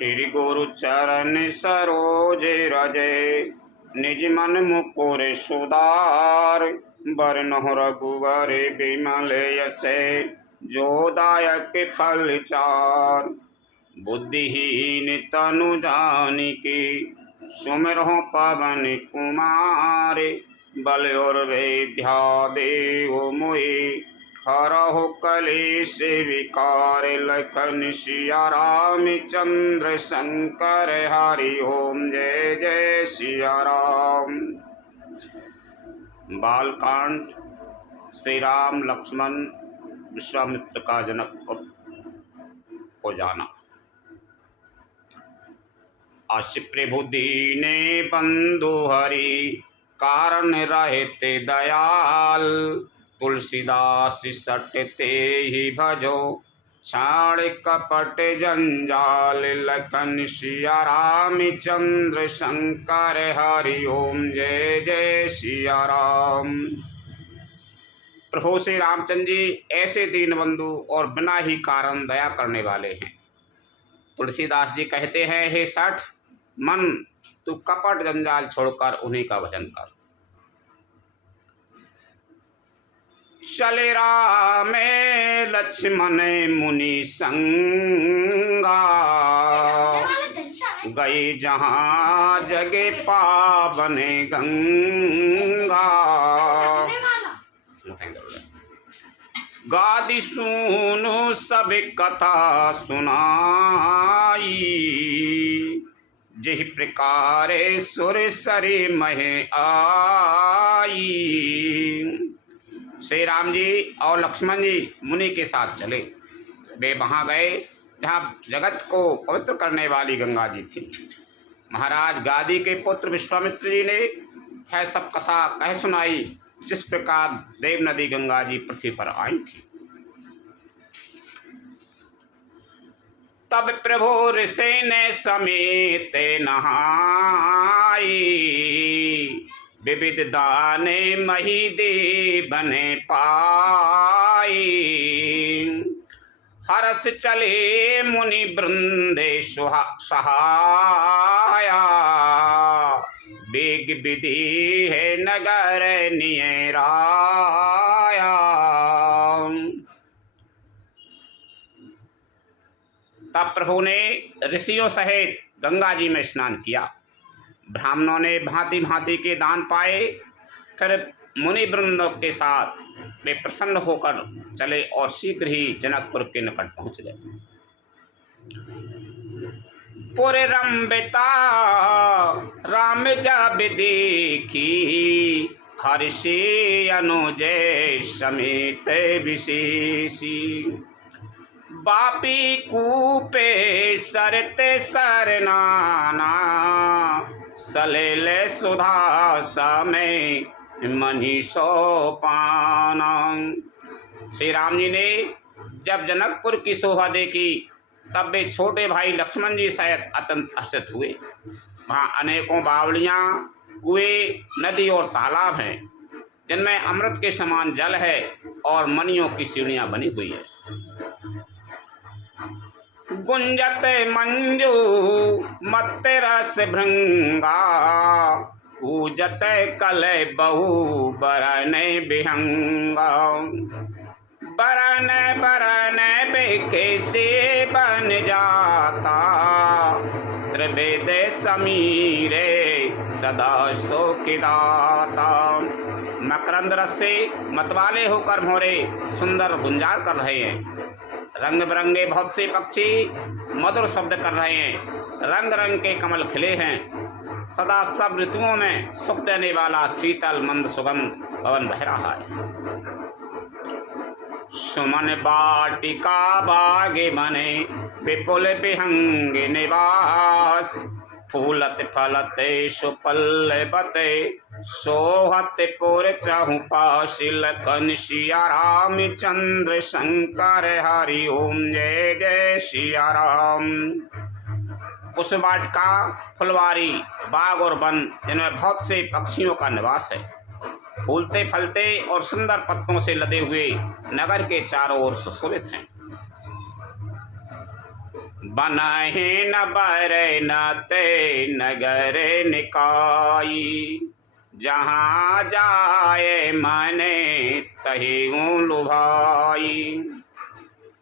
श्री गुरु चरण सरोज रजे, निज मन मुकुर सुधार। बरनहुँ रघुवर बिमल यसे, जो दायक फल चार। बुद्धिहीन तनु जानिके, सुमिरहुँ पवन कुमार। बल और विद्या देहु मोहि, हरहु कलेश विकार। लखन सिया राम चंद्र शंकर, हरि ओम जय जय सिया राम। बालकांड। श्री राम लक्ष्मण विश्वामित्र का जनकपुर को जाना। अस प्रभु दीने बंधु हरि, कारण रहते दयाल। तुलसीदास सटते ही भजो, छाड़ कपट जंजाल। लखन सिया राम चंद्र शंकर, हरि ओम जय जय सिया राम। प्रभु श्री रामचंद्र जी ऐसे दीनबंधु और बिना ही कारण दया करने वाले हैं। तुलसीदास जी कहते हैं, हे सठ मन, तू कपट जंजाल छोड़कर उन्हीं का भजन कर। चले राम लक्ष्मण मुनि संगा, गए जहाँ जगे पावन गंगा। गादि सुनु सब कथा सुनाई, जिह प्रकार सुर सरी महे आई। श्री राम जी और लक्ष्मण जी मुनि के साथ चले। वे वहाँ गए जहाँ जगत को पवित्र करने वाली गंगा जी थी। महाराज गादी के पुत्र विश्वामित्र जी ने है सब कथा कह सुनाई, जिस प्रकार देव नदी गंगा जी पृथ्वी पर आई थी। तब प्रभु ऋषि ने समेत नहाई, विविध दाने मही दे बने पाई। हरस चले मुनि वृंदे सहाया, बेग विधि है नगर नियराया। तब प्रभु ने ऋषियों सहित गंगा जी में स्नान किया। ब्राह्मणों ने भांति भांति के दान पाए। फिर मुनि वृंदों के साथ वे प्रसन्न होकर चले और शीघ्र ही जनकपुर के निकट पहुंच गए। पुर रंबिता राम जब देखी, हर्षि अनुजय समेत विशेषी। बापी कूपे सरते सरनाना, सलेले सुधा समय मनीषो पाना। श्री राम जी ने जब जनकपुर की शोभा देखी, तब वे छोटे भाई लक्ष्मण जी सहित अत्यंत हर्षित हुए। वहाँ अनेकों बावड़ियाँ, कुएं, नदी और तालाब हैं, जिनमें अमृत के समान जल है और मणियों की सीढ़ियाँ बनी हुई है। गुंजत मंजू मत रस भृंगा, कूजत कल बहु बरन विहंगा। बरन बरन बेके से बन जाता, त्रिवेद समीरे सदा शोकिदाता। मकरंद रस से मतवाले होकर भौरे सुंदर गुंजार कर रहे हैं। रंग बिरंगे बहुत से पक्षी मधुर शब्द कर रहे हैं। रंग रंग के कमल खिले हैं। सदा सब ऋतुओं में सुख देने वाला शीतल मंद सुगंध पवन बह रहा है। सुमन बाटिका बागे बने, विपुल विहंग निवास। फूलत फलते सुपल्लवते, सोहत पुर चहु पास। लखन सिया राम चंद्र शंकर, हरि ओम जय जय सिया राम। पुष्पवाटिका, फुलवारी, बाग और वन, जिनमें बहुत से पक्षियों का निवास है। फूलते फलते और सुंदर पत्तों से लदे हुए नगर के चारों ओर सुशोभित हैं। बनहि न बर न ते नगर निकाई। जहाँ जाए मने तहीं लुभाई।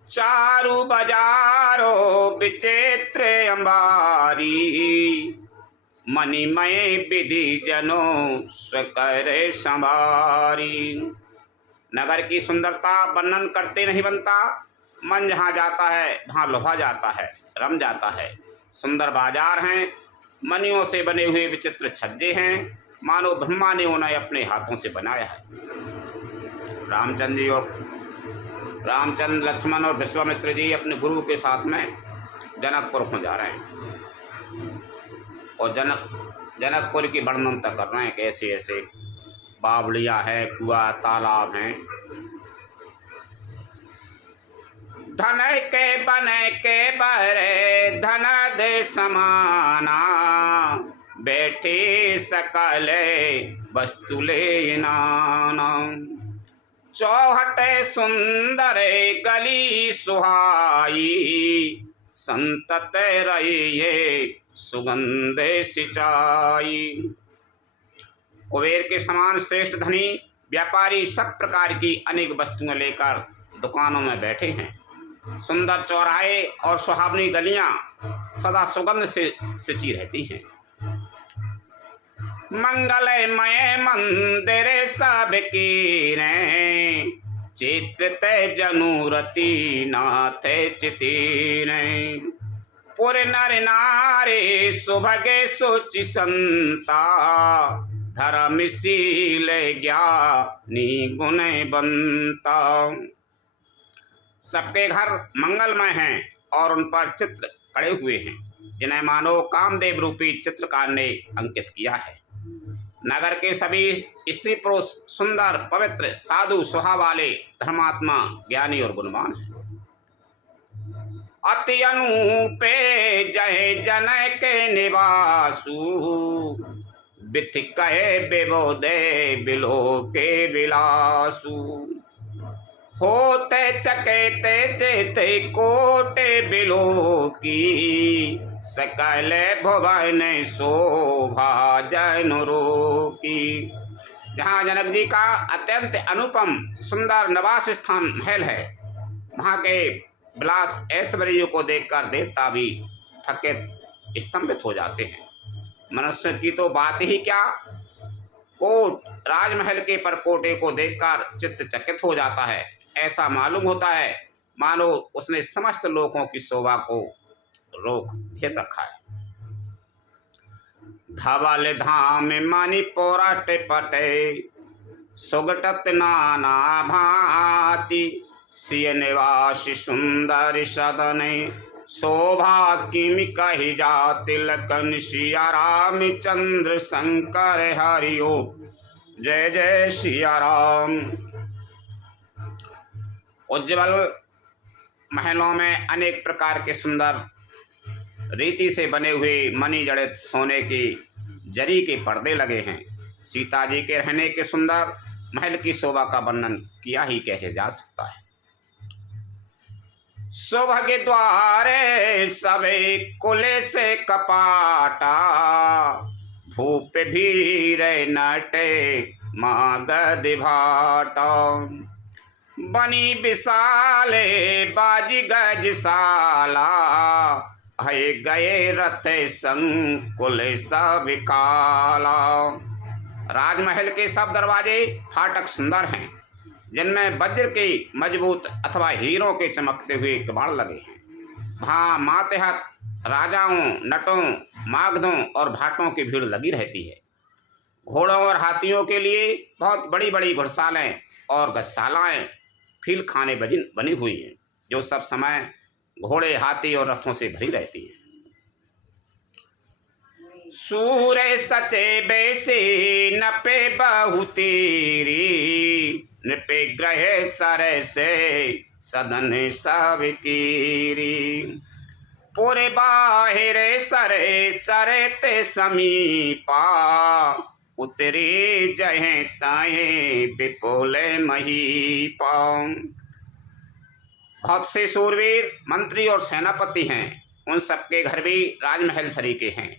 चारु बजारो विचित्र अंबारी। मणिमय विधि जनों स्वकर संभारी। नगर की सुंदरता वर्णन करते नहीं बनता। मन जहाँ जाता है वहाँ लुभा जाता है, रम जाता है। सुंदर बाजार हैं, मणियों से बने हुए विचित्र छज्जे हैं, मानो ब्रह्मा ने उन्हें अपने हाथों से बनाया है। रामचंद्र, लक्ष्मण और विश्वामित्र जी अपने गुरु के साथ में जनकपुर को जा रहे हैं और जनकपुर की वर्णन तक कर रहे हैं कि ऐसे ऐसे बावड़ियाँ हैं, कुआं तालाब हैं। धन के बन के बरे धन दे समाना। बैठे सकल वस्तु ले नाना। चौहटे सुंदर गली सुहाई। संतत रहिए सुगंध सिंचाई। कुबेर के समान श्रेष्ठ धनी व्यापारी सब प्रकार की अनेक वस्तुएं लेकर दुकानों में बैठे हैं। सुंदर चौराहे और सुहावनी गलियां सदा सुगंध से सिंची रहती हैं। मंगलमय मंदिर सब कीरे। चित्रित जनुरति नाथ चितीरे। पुर नर नारी सुभगे सुचि संता। धर्मशील ज्ञानी गुण बनता। सबके घर मंगलमय हैं और उन पर चित्र कड़े हुए हैं, जिन्हें मानो कामदेव रूपी चित्रकार ने अंकित किया है। नगर के सभी स्त्री पुरुष सुंदर, पवित्र, साधु, स्वभाव वाले, धर्मात्मा, ज्ञानी और गुणवान हैं। अति अनुपे जय जनक के निवासु। बिथ कहे विबोधे बिलो के बिलासु। होते चकेते चेते कोटे बिलो की। सकल भुवन शोभा जनुरो की। जहाँ जनक जी का अत्यंत अनुपम सुंदर निवास स्थान महल है, वहाँ के विलास ऐश्वर्य को देखकर देवता भी थकित स्तंभित हो जाते हैं। मनुष्य की तो बात ही क्या, कोट राजमहल के परकोटे को देखकर चित्त चकित हो जाता है। ऐसा मालूम होता है मानो उसने समस्त लोगों की शोभा को रोक घेर रखा है। धवल धाम मानी पोराटे पटे। सुगटत नाना भांति। सिय निवास सुंदर सदन। शोभा किमि कही जा तिलकन। सिया रामचंद्र शंकर हरिओ। जय जय सिया राम। उज्ज्वल महलों में अनेक प्रकार के सुंदर रीति से बने हुए मणि जड़ित सोने की जरी के पर्दे लगे हैं। सीता जी के रहने के सुंदर महल की शोभा का वर्णन किया ही कैसे जा सकता है। सुभग द्वारे सबे कुले से कपाटा। भूप भीर नटे मागध भाटा। बनी विशाले बाजी गजशाला। है गए रथ संकुल सब काला। राजमहल के सब दरवाजे फाटक सुंदर हैं, जिनमें वज्र के मजबूत अथवा हीरों के चमकते हुए कबाड़ लगे हैं। वहाँ मातहत राजाओं, नटों, मागधों और भाटों की भीड़ लगी रहती है। घोड़ों और हाथियों के लिए बहुत बड़ी बड़ी घुड़सालें और गजशालाएं फील खाने बनी हुई हैं, जो सब समय घोड़े, हाथी और रथों से भरी रहती है। सूरे सचे बेसे नपे बहु तेरी। नृपे ग्रह सर से सदन सब कीरी। पूरे बाहिरे सरे सरे ते समीपा। उतरी जहे ताए विपुल महीपा। बहुत से सूरवीर मंत्री और सेनापति हैं, उन सबके घर भी राजमहल सरीके हैं।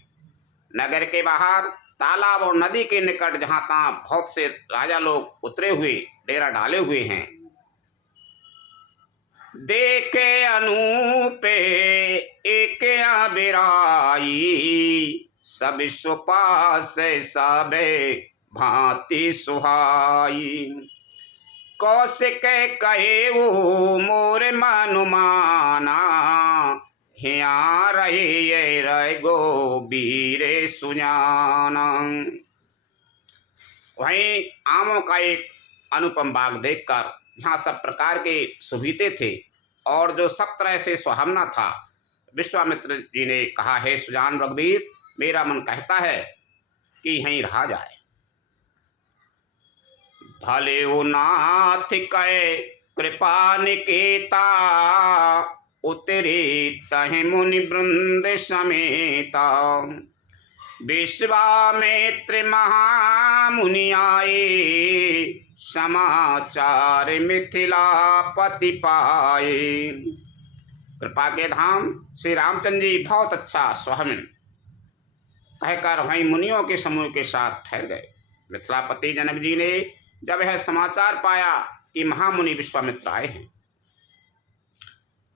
नगर के बाहर तालाब और नदी के निकट जहाँ तहाँ बहुत से राजा लोग उतरे हुए डेरा डाले हुए हैं। देखे अनूपे एक बिराई, सब सुपास सबे भांति सुहाई। कौशिक कहे वो मोर मनुमाना, हिया रही गो बीरे सुजाना। वहीं आमों का एक अनुपम बाग देखकर जहाँ सब प्रकार के सुभीते थे और जो सब तरह से सुहावना था, विश्वामित्र जी ने कहा, है सुजान रघुवीर, मेरा मन कहता है कि यहीं रहा जाए। भले वो नाथ कहे कृपा निकेता, उतरे तह मुनि वृंद समेता। विश्वामित्र महामुनि आए, समाचार मिथिलापति पाए। कृपा के धाम श्री रामचंद्र जी बहुत अच्छा स्वामी कहकर वहीं मुनियों के समूह के साथ ठहर गए। मिथिलापति जनक जी ने जब यह समाचार पाया कि महामुनि विश्वामित्र आए हैं,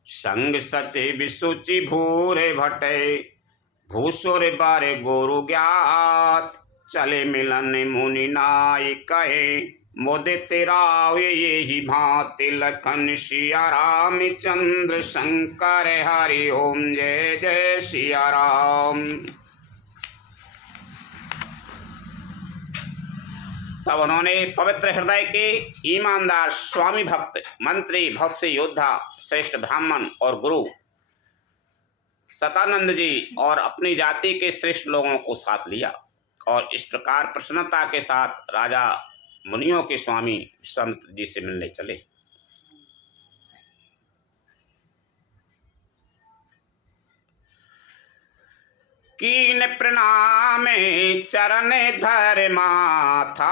संग सचे विसुचि भूरे भटे, भूसुर बारे गोरु ज्ञात। चले मिलन मुनि नाय कहे, मोदित राव यही भांति। लखन सिया राम चंद्र शंकर हरि ओम, जय जय सिया राम। तब उन्होंने पवित्र हृदय के ईमानदार स्वामी भक्त, मंत्री, बहुत से योद्धा, श्रेष्ठ ब्राह्मण और गुरु सतानंद जी और अपनी जाति के श्रेष्ठ लोगों को साथ लिया और इस प्रकार प्रसन्नता के साथ राजा मुनियों के स्वामी विश्वामित्र जी से मिलने चले। कीन प्रणाम चरण धर माथा,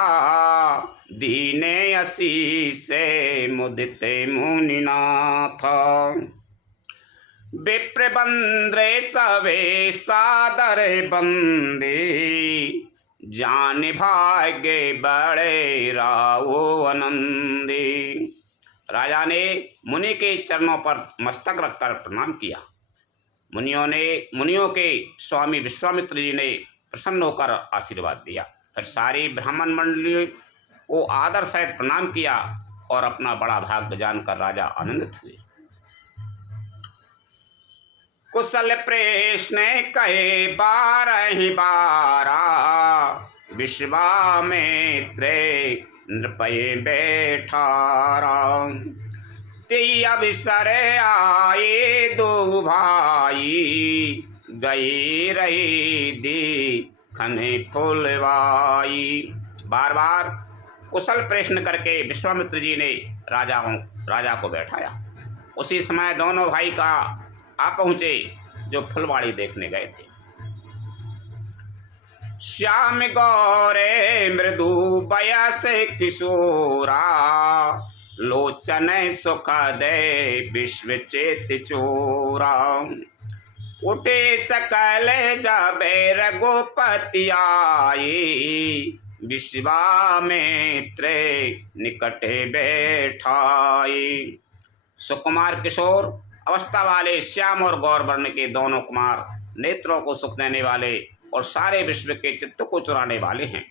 दीने आशीष मुदित मुनिनाथ। विप्र बंद्रे सवे सादर बंदे, जान भाग्य बड़े रावो आनंदी। राजा ने मुनि के चरणों पर मस्तक रखकर प्रणाम किया। मुनियों के स्वामी विश्वामित्र जी ने प्रसन्न होकर आशीर्वाद दिया। फिर सारी ब्राह्मण मंडली को आदर सहित प्रणाम किया और अपना बड़ा भाग्य जानकर राजा आनंदित हुए। कुशल प्रश्न कहे बारहि बारा, विश्वामित्र नृपय बैठारा। ते अवसर आए दो भाई, गई रही देखन फुलवाई। बार बार कुशल प्रश्न करके विश्वामित्र जी ने राजा को बैठाया। उसी समय दोनों भाई का आ पहुँचे जो फुलवाड़ी देखने गए थे। श्याम गौरे मृदु बयस किशोरा, लोचन सुख दे विश्व चेत चोरा। उठे सकल जाबे रघुपति आए, विश्वामित्र निकटे बैठाए। सुकुमार किशोर अवस्था वाले श्याम और गौर वर्ण के दोनों कुमार, नेत्रों को सुख देने वाले और सारे विश्व के चित्त को चुराने वाले हैं।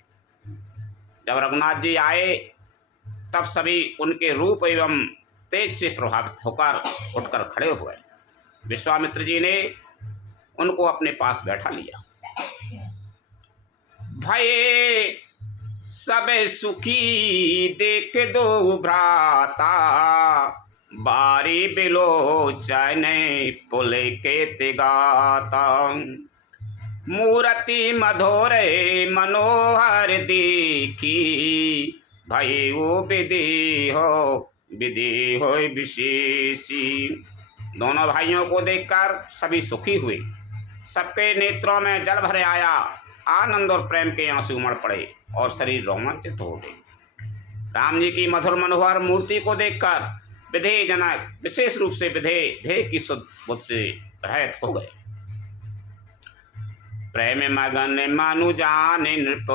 जब रघुनाथ जी आए तब सभी उनके रूप एवं तेज से प्रभावित होकर उठकर खड़े हुए। विश्वामित्र जी ने उनको अपने पास बैठा लिया। भय सब सुखी देख दो भ्राता, बारी बिलोचन पुल के तिगाता। मूर्ति मधुरे मनोहर देखी, भई वो विधि हो विशेषी। दोनों भाइयों को देखकर सभी सुखी हुए। सबके नेत्रों में जल भरे आया। आनंद और प्रेम के आंसू उमड़ पड़े और शरीर रोमांचित हो गए। राम जी की मधुर मनोहर मूर्ति को देखकर विधेय जनक विशेष रूप से विधेय की शुद्ध बुद्ध से रहित हो गए। प्रेम मगन मनु जान नृप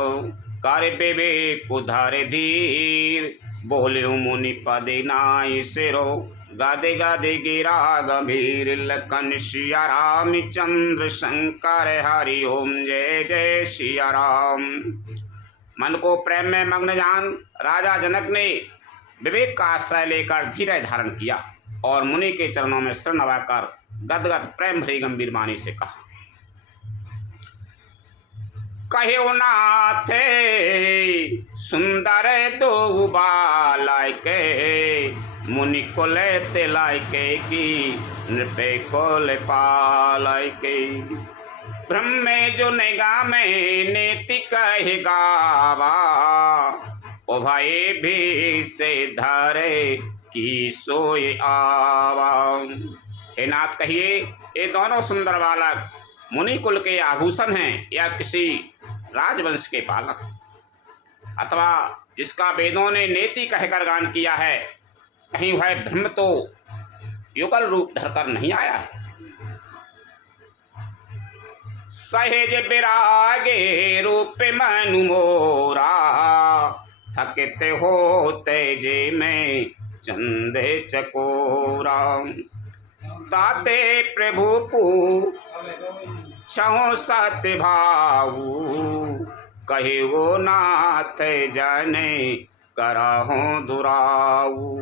कर विवेक उधर धीर बोले मुनि पद नाई सिरो गादे गादे गिरा गंभीर लखन सिया राम चंद्र शंकर हरि ओम जय जय सिया राम। मन को प्रेम में मग्न जान राजा जनक ने विवेक का आश्रय लेकर धीरज धारण किया और मुनि के चरणों में सिर नवाकर गदगद प्रेम भरी गंभीर वाणी से कहा, कहो नाथ सुंदर दो बालके मुनि कुल तिलके की नृपे कुल पालके ब्रह्म में जो निगाह में नेति कहे गावा ओ भाई भी से धरे की सोए आवा। हे नाथ कहिए, ये दोनों सुंदर बालक मुनि कुल के आभूषण हैं या किसी राजवंश के पालक अथवा जिसका वेदों ने नेति कहकर गान किया है, कहीं वह ब्रह्म तो युगल रूप धरकर नहीं आया है। सहेज विरागे रूप मनु मोरा थकते होते जे में चंदे चकोरा ताते प्रभु पू छो सत्य भाऊ कहे वो नाथ जाने करहो दुराऊ।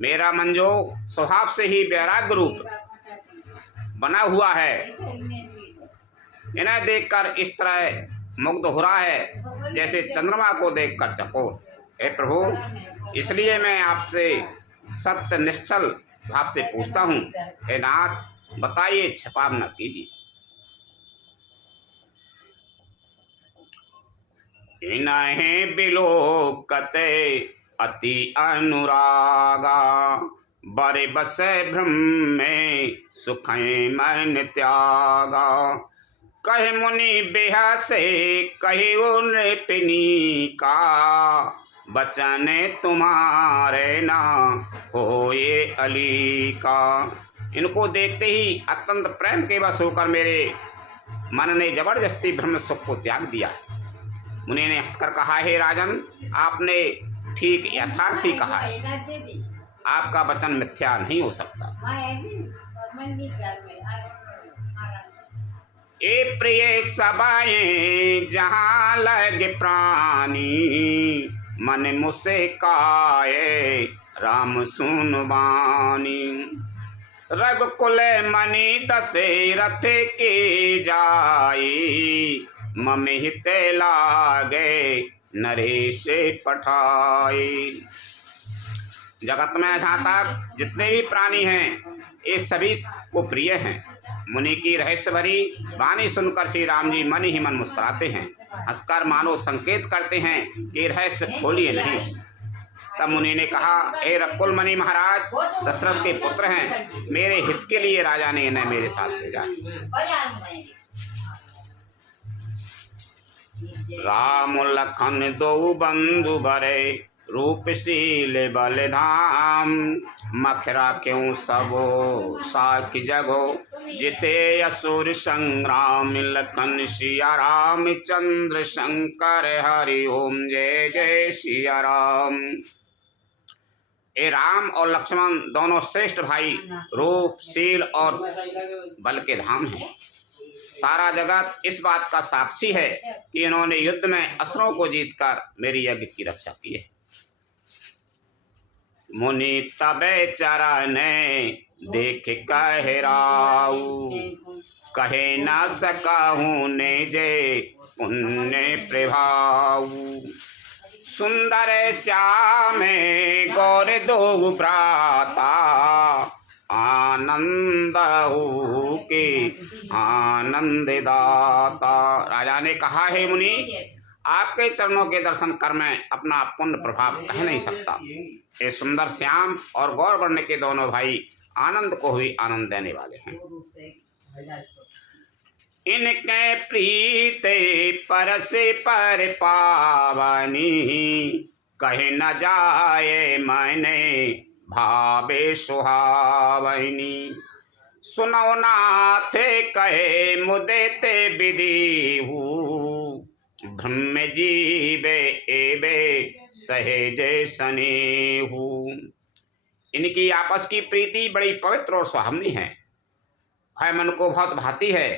मेरा मन जो स्वभाव से ही वैराग्य रूप बना हुआ है, इन्हें देखकर इस तरह मुग्ध हो रहा है जैसे चंद्रमा को देखकर चकोर। हे प्रभु, इसलिए मैं आपसे सत्य निश्चल भाव से पूछता हूँ, हे नाथ बताइए, छपाव न कीजिए। इन्हें बिलोकते अति अनुरागा बरे बसे भ्रम में सुखें मन त्यागा कहे मुनि बेहा से कहे वो नृपिनी का बचन तुम्हारे ना हो ये अली का। इनको देखते ही अत्यंत प्रेम के वश होकर मेरे मन ने जबरदस्ती ब्रह्म सुख को त्याग दिया। मुनि ने हंसकर कहा, हे राजन, आपने ठीक यथार्थ ही कहा है, आपका वचन मिथ्या नहीं हो सकता। ए प्रिय सबाएं जहाँ लगे प्राणी मन मुझसे काये राम सुन बानी रघुकुल मणि दशरथ के जाई ममिहित लागे नरेश पठाई। जगत में जहाँ तक जितने भी प्राणी हैं ये सभी को प्रिय हैं। मुनि की रहस्य भरी वाणी सुनकर श्री राम जी मन ही मन मुस्कुराते हैं, हंसकर मानो संकेत करते हैं कि रहस्य खोलिए नहीं। तब मुनि ने कहा, हे रकुल मणि महाराज दशरथ के पुत्र हैं, मेरे हित के लिए राजा ने इन्हें मेरे साथ भेजा। राम लखन दो बंधु भरे रूपशील बलधाम मखरा क्यों सबो साख जगो जिते असुर संग्राम लखन सिया राम चंद्र शंकर हरि ओम जय जय सिया राम। ए राम और लक्ष्मण दोनों श्रेष्ठ भाई रूप शील और बल के धाम हैं। सारा जगत इस बात का साक्षी है कि इन्होंने युद्ध में असुरों को जीतकर मेरी यज्ञ की रक्षा की है। मुनि तबे चरण देख कह राऊ कहे न सकहूँ ने जे पुण्य प्रभाऊ सुंदर श्याम गौर दो भ्राता आनंद हो के आनंद दाता। राजा ने कहा, हे मुनि, आपके चरणों के दर्शन कर मैं अपना पुण्य प्रभाव कह नहीं सकता। ये सुंदर श्याम और गौर वर्ण के दोनों भाई आनंद को भी आनंद देने वाले हैं। इनके प्रीते परसे पर पावनी कहे न जाए मैंने भावे सुहावनी सुनो नाथ कहे मुदे ते विधि हूँ, ब्रह्म जीवे एवे सहेजे सने हूँ। इनकी आपस की प्रीति बड़ी पवित्र और सुहावनी है मन को बहुत भाती है,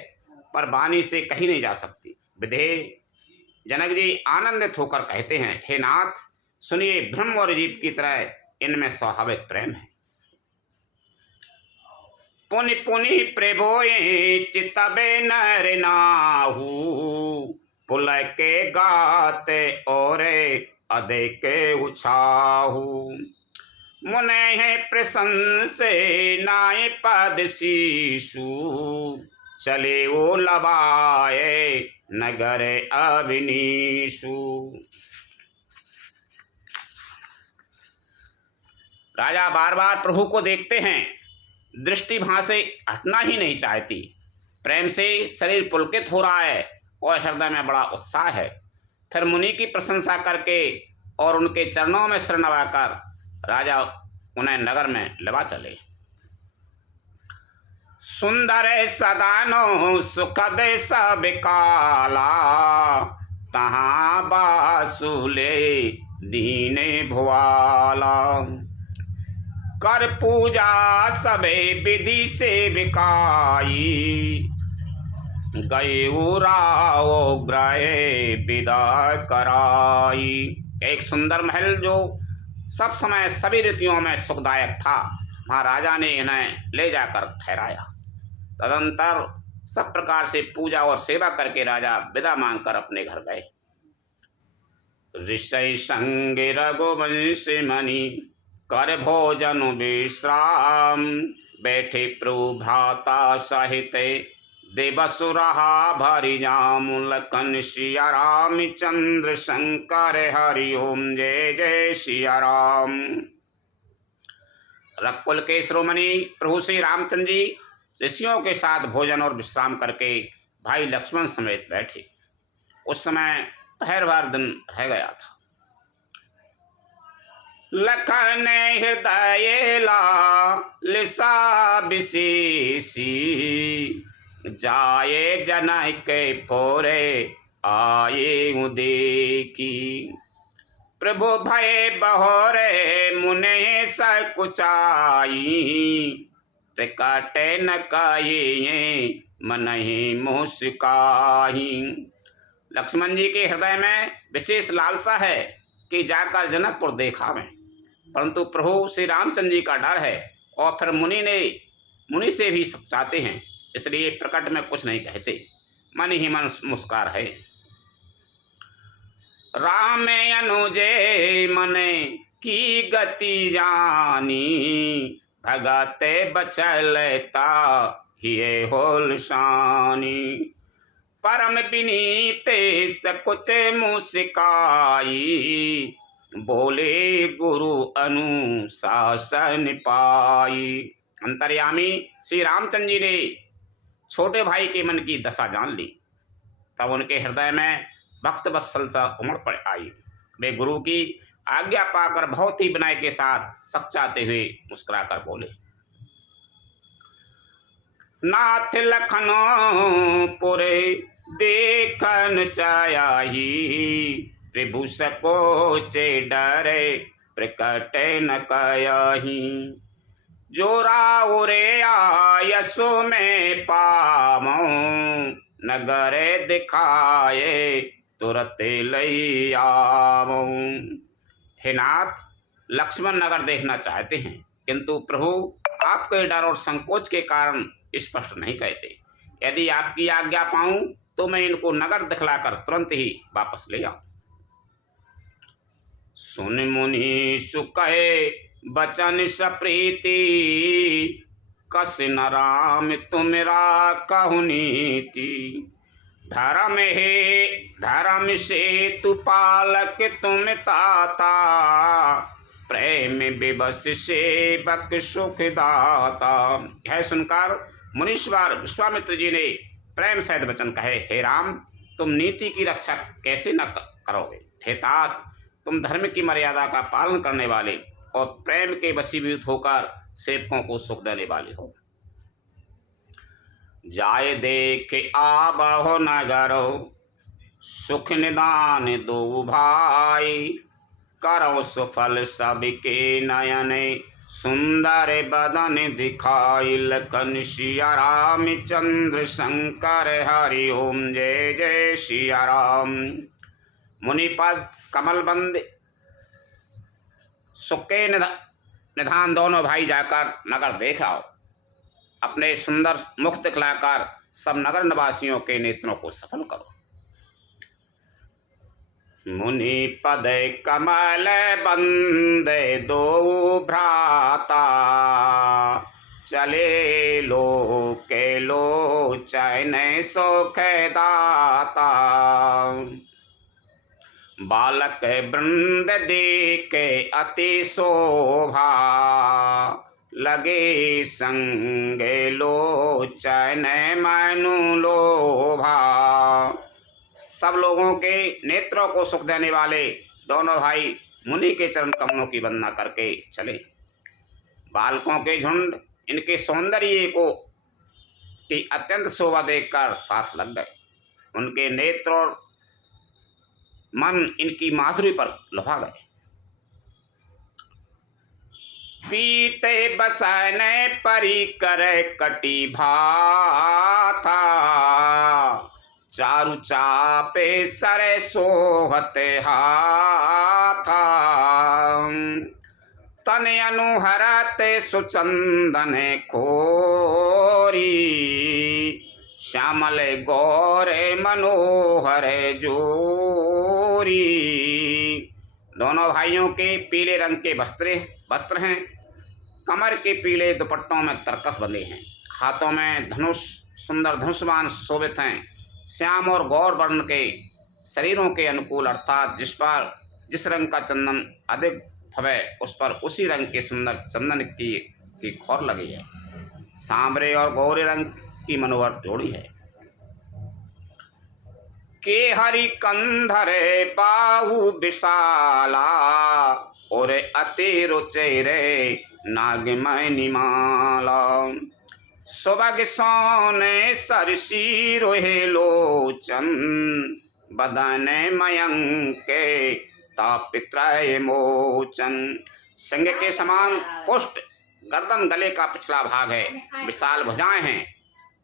पर वाणी से कही नहीं जा सकती। विधे जनक जी आनंदित होकर कहते हैं, हे नाथ सुनिए, ब्रह्म और जीव की तरह इनमें स्वाभाविक प्रेम है। पुनि पुनि प्रभोए चितबे नर नाहू, पुल के गाते और अदे के उछाहू। मुने है प्रशंसे नाय पद शीशु, चले वो लबाए नगर अभिनीशु। राजा बार बार प्रभु को देखते हैं, दृष्टि वहां से हटना ही नहीं चाहती। प्रेम से शरीर पुलकित हो रहा है और हृदय में बड़ा उत्साह है। फिर मुनि की प्रशंसा करके और उनके चरणों में सिर नवाकर राजा उन्हें नगर में लवा चले। सुंदर सदानो सुखद सब काला, तहाँ बासुले दीने भुआला। कर पूजा सबे विधि से बिकाई, गए राव ग्रह विदा कराई। एक सुंदर महल जो सब समय सभी रीतियों में सुखदायक था, महाराजा ने इन्हें ले जाकर ठहराया। तदंतर सब प्रकार से पूजा और सेवा करके राजा विदा मांगकर अपने घर गए। ऋषि संग रघुवंश मणि कर भोजन विश्राम, बैठे प्रभु भ्राता सहित देवसुरहा भरि जाम। लखन सिया राम चंद्र शंकर हरि ओम, जय जय सिया राम। रघुकुल के शिरोमणि प्रभु श्री रामचंद्र जी ऋषियों के साथ भोजन और विश्राम करके भाई लक्ष्मण समेत बैठे। उस समय पहर भर दिन रह गया था। लखन हृदय लिसा विशेषी, जाए जनक के पोरे आए देखी। प्रभु भय बहोरे मुने सकुचाई, प्रकट न काये मन ही मुस्काही। लक्ष्मण जी के हृदय में विशेष लालसा है कि जाकर जनकपुर देखावें, परंतु प्रभु श्री रामचंद्र जी का डर है और फिर मुनि से भी सब चाहते हैं, इसलिए प्रकट में कुछ नहीं कहते, मन ही मन मुस्कार है। राम अनुजे मने की गति जानी, भगते बचलता हिये होल शानी। परम विनीते सकुच मुस्काई, बोले गुरु अनुशासन पाई। अंतर्यामी श्री रामचंद्र जी ने छोटे भाई के मन की दशा जान ली, तब उनके हृदय में भक्त वत्सलता उमड़ पड़ आई। वे गुरु की आज्ञा पाकर बहुत ही विनय के साथ सकचाते हुए मुस्कुराकर बोले, नाथ लखनऊ पुरे देखन चाही, प्रभु सकोचे डरे प्रकट न कयाही। जोरा उरे आयसो में पामो, नगरे दिखाए तुरत लई आवो। हे नाथ, लक्ष्मण नगर देखना चाहते हैं, किंतु प्रभु आपके डर और संकोच के कारण स्पष्ट नहीं कहते। यदि आपकी आज्ञा पाऊं तो मैं इनको नगर दिखलाकर तुरंत ही वापस ले आऊं। सुन मुनि सुकहे बचन सप्रीति, कस न राम तुमरा कहु नीति। धर्म से तु पालक तुम ताता, प्रेम विवश सेवक सुखदाता। यह सुनकर मुनीश्वर विश्वामित्र जी ने प्रेम सहित वचन कहे, हे राम, तुम नीति की रक्षा कैसे न करोगे। हे तात, तुम धर्म की मर्यादा का पालन करने वाले और प्रेम के वशीभूत होकर सेवकों को सुख देने वाले हो। जाय देख आबहो नगरो सुख निदान दो भाई। करो सुफल सबके नयन सुंदर बदन दिखाई। लखन सिया राम चंद्र शंकर हरि ओम जय जय सिया राम। मुनिपद कमलबंद सुके निधान दोनों भाई जाकर नगर देख आओ। अपने सुंदर मुख दिखलाकर सब नगर निवासियों के नेत्रों को सफल करो। मुनि पद कमल बंदे दो भ्राता। चले लो के लो चैन सुख दाता। बालक वृंद देखे अति शोभा। लगे संगे लोचन मनु लोभा। सब लोगों के नेत्रों को सुख देने वाले दोनों भाई मुनि के चरण कमलों की वंदना करके चले। बालकों के झुंड इनके सौंदर्य को की अत्यंत शोभा देखकर साथ लग गए। उनके नेत्र और मन इनकी माधुरी पर लुभा गए। पीते बसन परी कर कटी भाथा। चारु चापे सरे सोहते हाथा। तन अनुहरते सुचंदन खोरी। श्यामल गौरे मनोहर जोरी। दोनों भाइयों के पीले रंग के वस्त्र हैं। कमर के पीले दुपट्टों में तरकस बंधे हैं। हाथों में धनुष सुंदर धनुषबाण शोभित हैं। श्याम और गौर वर्ण के शरीरों के अनुकूल अर्थात जिस रंग का चंदन अधिक भवे उस पर उसी रंग के सुंदर चंदन की खौर लगी है। सांवरे और गौरे रंग की मनोहर जोड़ी है। के हरि कंधरे बाहु विशाला। और अति रुचेरे नागमणि माला। सुबग सोने सरसी रोहे लोचन। बदन मयंके तापित्रय मोचन। सिंह के समान पुष्ट गर्दन गले का पिछला भाग है। विशाल भुजाएं हैं।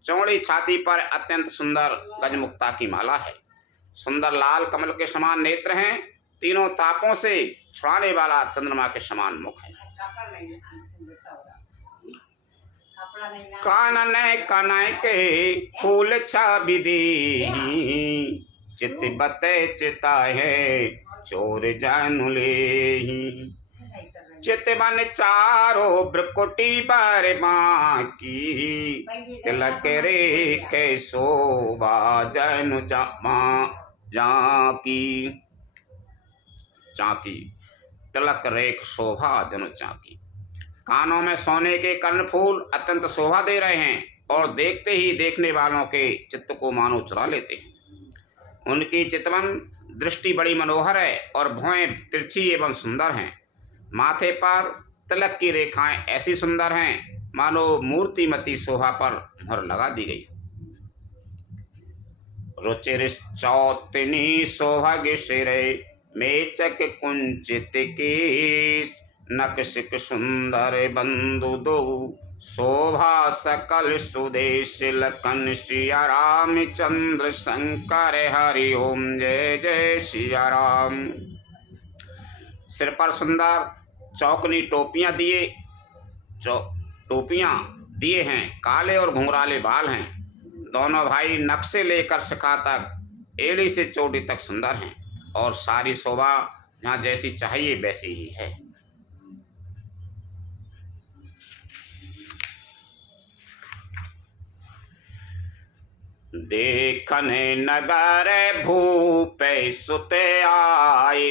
चौड़ी छाती पर अत्यंत सुंदर गजमुक्ता की माला है। सुंदर लाल कमल के समान नेत्र हैं। तीनों तापों से छुड़ाने वाला चंद्रमा के समान मुख है। कानन कनय के फूल छवि देहि। चित बते चिता है चोर जानु लेहि। चित बन चारो ब्रकुटी बर बाकी। तिलक रेखे शोभा जनु चाकी। तिलक रेख शोभा जनु चाकी। कानों में सोने के कर्णफूल अत्यंत शोभा दे रहे हैं और देखते ही देखने वालों के चित्त को मानो चुरा लेते हैं। उनकी चितवन दृष्टि बड़ी मनोहर है और भौहें तिरछी एवं सुंदर हैं। माथे पर तिलक की रेखाएं ऐसी सुंदर हैं मानो मूर्तिमती शोभा पर मुहर लगा दी गई। रुचिर चौतनी सोभग सिरे मेचक कुंचित केश। नकशिक सुंदर बंधु दो शोभा सकल सुदेश। लखन सिया राम चंद्र शंकर हरि ओम जय जय सिया राम। सिर पर सुंदर चौकनी टोपियां दिए हैं। काले और घुंघराले बाल हैं। दोनों भाई नक से लेकर शिखा तक एड़ी से चोटी तक सुंदर हैं और सारी शोभा जहाँ जैसी चाहिए वैसी ही है। देखने नगर भूपे सुते आए।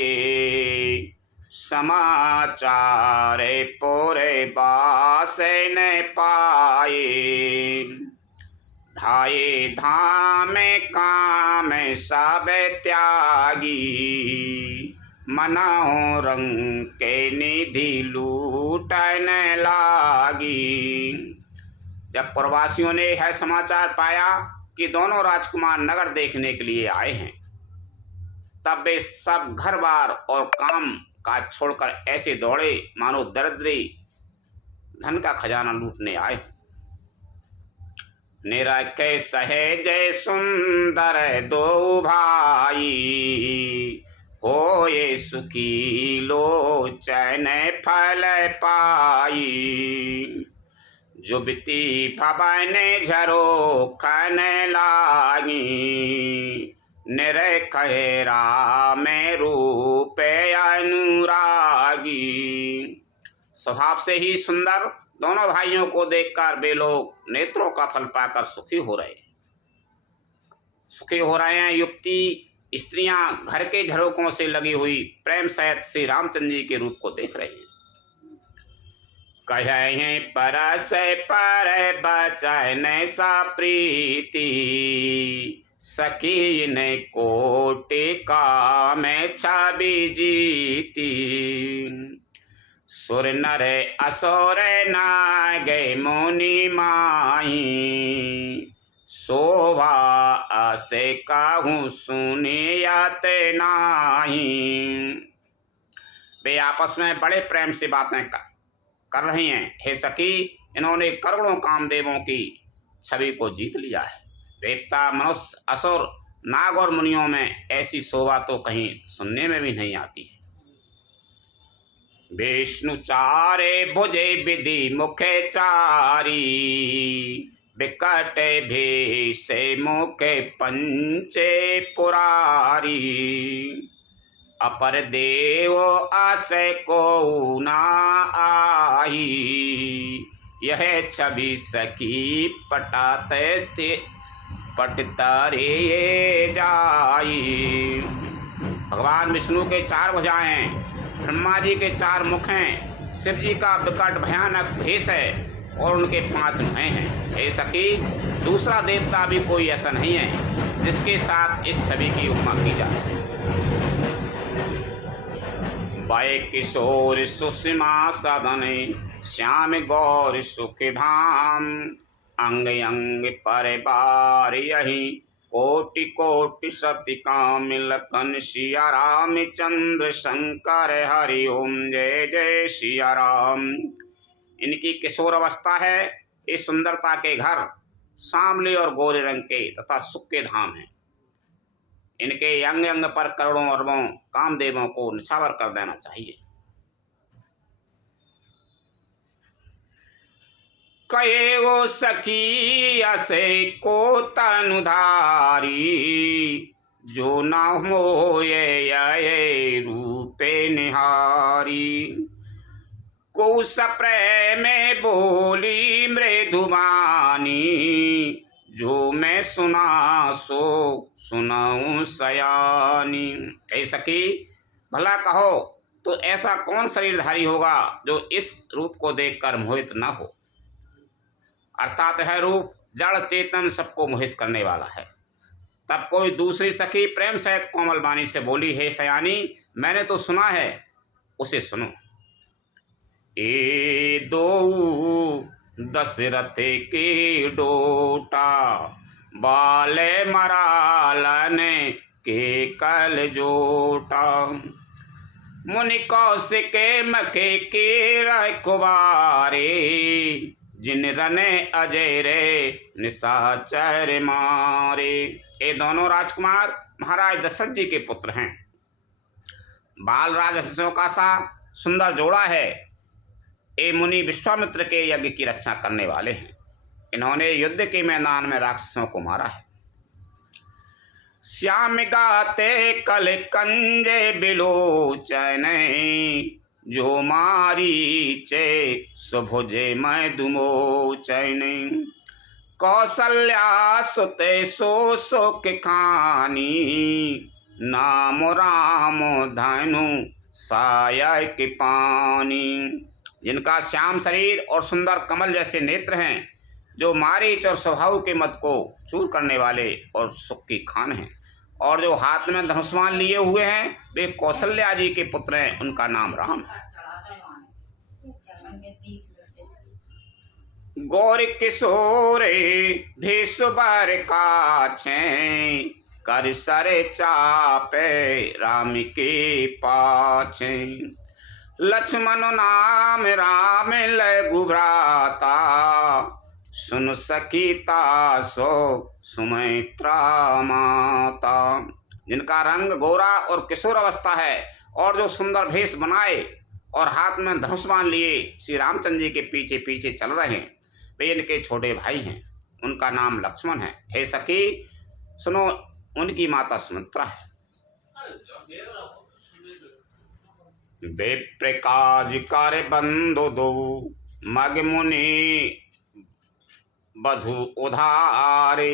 समाचार पोरे बासे न पाए। धाये धाम काम सब त्यागी। मनाओ रंग के निधि लूटन लागी। जब प्रवासियों ने यह समाचार पाया कि दोनों राजकुमार नगर देखने के लिए आए हैं, तब वे सब घर बार और काम काज छोड़कर ऐसे दौड़े मानो दरिद्री धन का खजाना लूटने आए। निरखे सहेज सुंदर दो भाई, होए सुखी लोचन फल पाई। जुबती भवन झरोखन लागी, निरखे राम रूप अनुरागी। स्वभाव से ही सुंदर दोनों भाइयों को देखकर वे लोग नेत्रों का फल पाकर सुखी हो रहे हैं। युवती स्त्रियां घर के झरोकों से लगी हुई प्रेम सहित श्री रामचंद्र जी के रूप को देख रही हैं। कहें परस पर बचन सा प्रीति, सखी ने कोटि का में छवि जीती। सुर नर असुर नागे मुनि माही, शोभा असे काहू सुनियत नाही। वे आपस में बड़े प्रेम से बातें कर रही हैं। हे सखी, इन्होंने करोड़ों कामदेवों की छवि को जीत लिया है। देवता, मनुष्य, असुर, नाग और मुनियों में ऐसी शोभा तो कहीं सुनने में भी नहीं आती है। विष्णु चारे भुजे विधि मुखे चारी, विकट भेष मुखे पंचे पुरारी। अपर देव आस को ना आही, यह छवि सखी पटाते पटतरे जाई। भगवान विष्णु के 4 भुजाएं हैं, ब्रह्मा जी के 4 मुख हैं, शिव जी का विकट भयानक भेष है और उनके 5 मुहें हैं। हे सखी, दूसरा देवता भी कोई ऐसा नहीं है जिसके साथ इस छवि की उपमा की जाए। बाय किशोर सुषमा सदन, श्याम गौर सुख धाम। अंग अंग पर बार यही, कोटि कोटि सति काम लखन। सिया राम चंद्र शंकर हरि ओम, जय जय सिया राम। इनकी किशोर अवस्था है। ये सुंदरता के घर सांवले और गोरे रंग के तथा सुख के धाम हैं। इनके अंग अंग पर करोड़ों अरबों कामदेवों को निछावर कर देना चाहिए। कहे वो सखी असे को तनुधारी, जो न मोये रूपे निहारी। को सप्रेम में बोली मृदुबानी, जो मैं सुना सो सुनाऊं सयानी। कह सकी, भला कहो तो ऐसा कौन शरीरधारी होगा जो इस रूप को देखकर मोहित न हो। अर्थात यह रूप जड़ चेतन सबको मोहित करने वाला है। तब कोई दूसरी सखी प्रेम सहित कोमल वाणी से बोली, हे सयानी, मैंने तो सुना है, उसे सुनो। ए दो दशरथ के डोटा, बाले मरालन के कल जोटा। मुनि कौशिक मखे के रखवारे, जिन रने अजय रे निशाचर मारे। ये दोनों राजकुमार महाराज दशरथ जी के पुत्र हैं। बाल राजहंसों का सा सुंदर जोड़ा है। ये मुनि विश्वामित्र के यज्ञ की रक्षा करने वाले हैं। इन्होंने युद्ध के मैदान में राक्षसों को मारा है। श्याम गाते कल कंजे बिलोचन, जो मारी चे सुभुजे मैं दुमोचन। कौशल्या सुते सो सुख खानी, नाम राम धनु सायक पानी। जिनका श्याम शरीर और सुंदर कमल जैसे नेत्र हैं, जो मारीच और स्वभाव के मत को चूर करने वाले और सुख की खान हैं, और जो हाथ में धनुष्मान लिए हुए हैं, वे कौशल्या जी के पुत्र हैं। उनका नाम राम है। गौर किशोरे भेषुबर काछे कर सरे चापे राम के पाछे लक्ष्मण नाम राम लघु भ्राता सुन सकीता सो सुमित्रा माता। जिनका रंग गोरा और किशोर अवस्था है और जो सुंदर भेष बनाए और हाथ में धनुष बाण लिए श्री रामचंद्र जी के पीछे पीछे चल रहे हैं, वे इनके छोटे भाई हैं। उनका नाम लक्ष्मण है। हे सखी सुनो, उनकी माता सुमित्रा है। बेप्रकाज कार्य बंधु दो मग मुनि बधु उधारे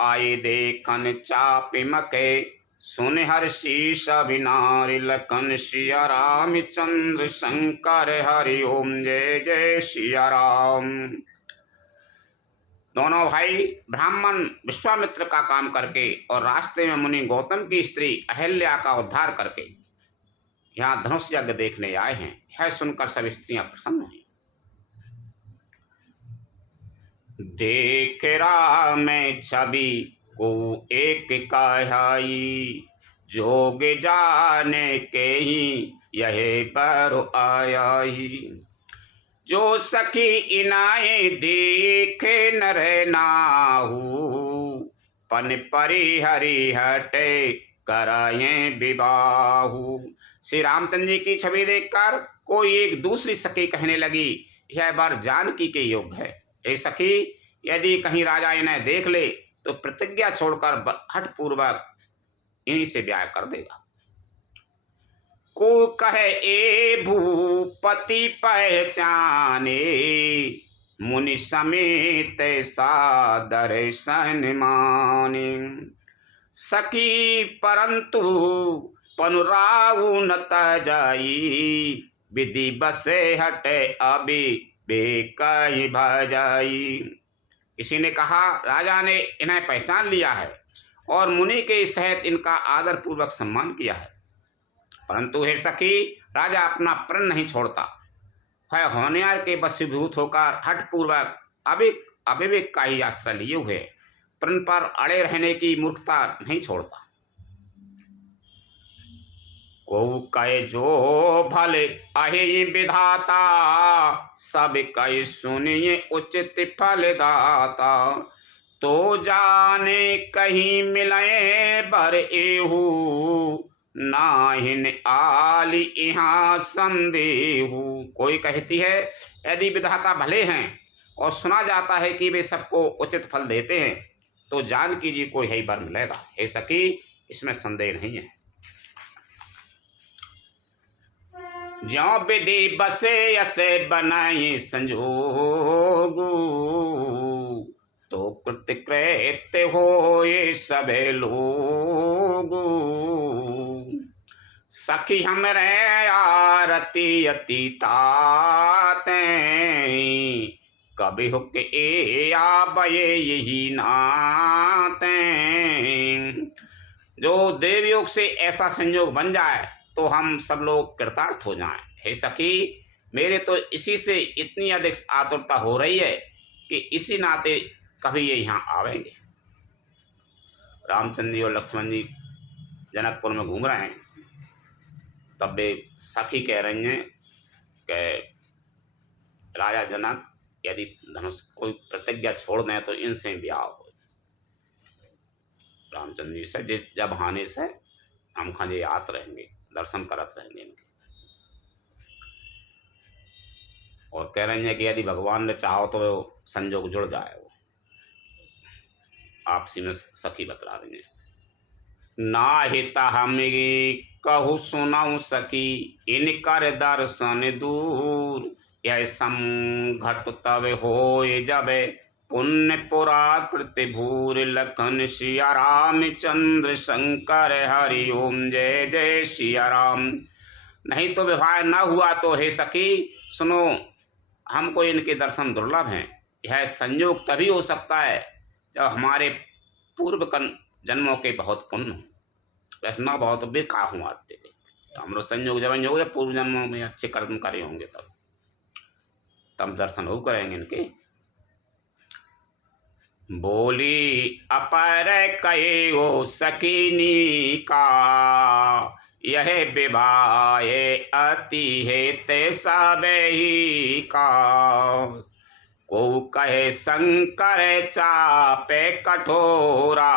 आए देखन चापि मके सुन हर्षि अभिनारी लखन सिया रामचंद्र शंकर हरि ओम जय जय सिया राम। दोनों भाई ब्राह्मण विश्वामित्र का काम करके और रास्ते में मुनि गौतम की स्त्री अहल्या का उद्धार करके यहाँ धनुष यज्ञ देखने आए हैं। यह सुनकर सब स्त्रियां प्रसन्न हुई। देख राम छवि को एक कहाई जोग जाने के ही यह पर आया ही जो सखी इनाए देखे नर नाहू पन परि हरि हटे कराए विवाहू। श्री रामचंद्र जी की छवि देखकर कोई एक दूसरी सखी कहने लगी, यह वर जानकी के योग्य है। हे सखी, यदि कहीं राजा इन्हें देख ले तो प्रतिज्ञा छोड़कर हठ पूर्वक इन्हीं से ब्याह कर देगा। को कहे ए भूपति पहचाने मुनि समेत सादर सन माने सखी परंतु पनुराऊ न जाई विधि बसे हटे अभी बेकई भजाई। किसी ने कहा, राजा ने इन्हें पहचान लिया है और मुनि के सहित इनका आदर पूर्वक सम्मान किया है, परंतु हे सखी, राजा अपना प्रण नहीं छोड़ता। वह होनहार के वशीभूत होकर हठ पूर्वक अविवेक का ही आश्रय लिए हुए प्रण पर अड़े रहने की मूर्खता नहीं छोड़ता। को कहे जो भले अहि विधाता सब कई सुनिए उचित फल दाता तो जाने कहीं मिले बर एहू नाहिन आली यहाँ संदेहू। कोई कहती है, यदि विधाता भले हैं और सुना जाता है कि वे सबको उचित फल देते हैं तो जानकी जी को यही वर मिलेगा। हे सखी, इसमें संदेह नहीं है। ज्यों विधि बसे ऐसे बनाई संजोगू तो कृत कृत्य हो ये सबे लोगू। सखी हमरे आरती अति ताते कभी हुक ए आबये यही नाते। जो देवयोग से ऐसा संयोग बन जाए तो हम सब लोग कृतार्थ हो जाएं। हे सखी, मेरे तो इसी से इतनी अधिक आतुरता हो रही है कि इसी नाते कभी ये यहाँ आवेंगे। रामचंद्र जी और लक्ष्मण जी जनकपुर में घूम रहे हैं, तब वे सखी कह रही हैं कि राजा जनक, यदि धनुष कोई प्रतिज्ञा छोड़ दें तो इनसे ब्याह हो। रामचंद्र जी से जब हानि से हम खंजे आत रहेंगे, दर्शन करत रहेंगे इनके, और कह रहे हैं कि यदि भगवान ने चाहो तो संजोग जुड़ जाए। वो आपसी में सखी बतला रही है। ना हिता हम कहू सुनाऊ सखी इनकर दर्शन दूर यह संघट तब होए जबे पुण्य पुराकृति भूर लखन सिया रामचंद्र शंकर हरि ओम जय जय सिया राम। नहीं तो विवाह न हुआ तो हे सखी सुनो, हमको इनके दर्शन दुर्लभ हैं। यह संयोग तभी हो सकता है जब हमारे पूर्व जन्मों के बहुत पुण्य हो। वैसे ना बहुत बेका हुआ आते थे तो हम लोग संयोग जब हो गए पूर्व जन्मों में अच्छे कर्म करे होंगे तब दर्शन हो करेंगे इनके। बोली अपर कयो सकीनी का, यह विवाह अति हेत सब ही का। को कहे शंकर चापे कठोरा,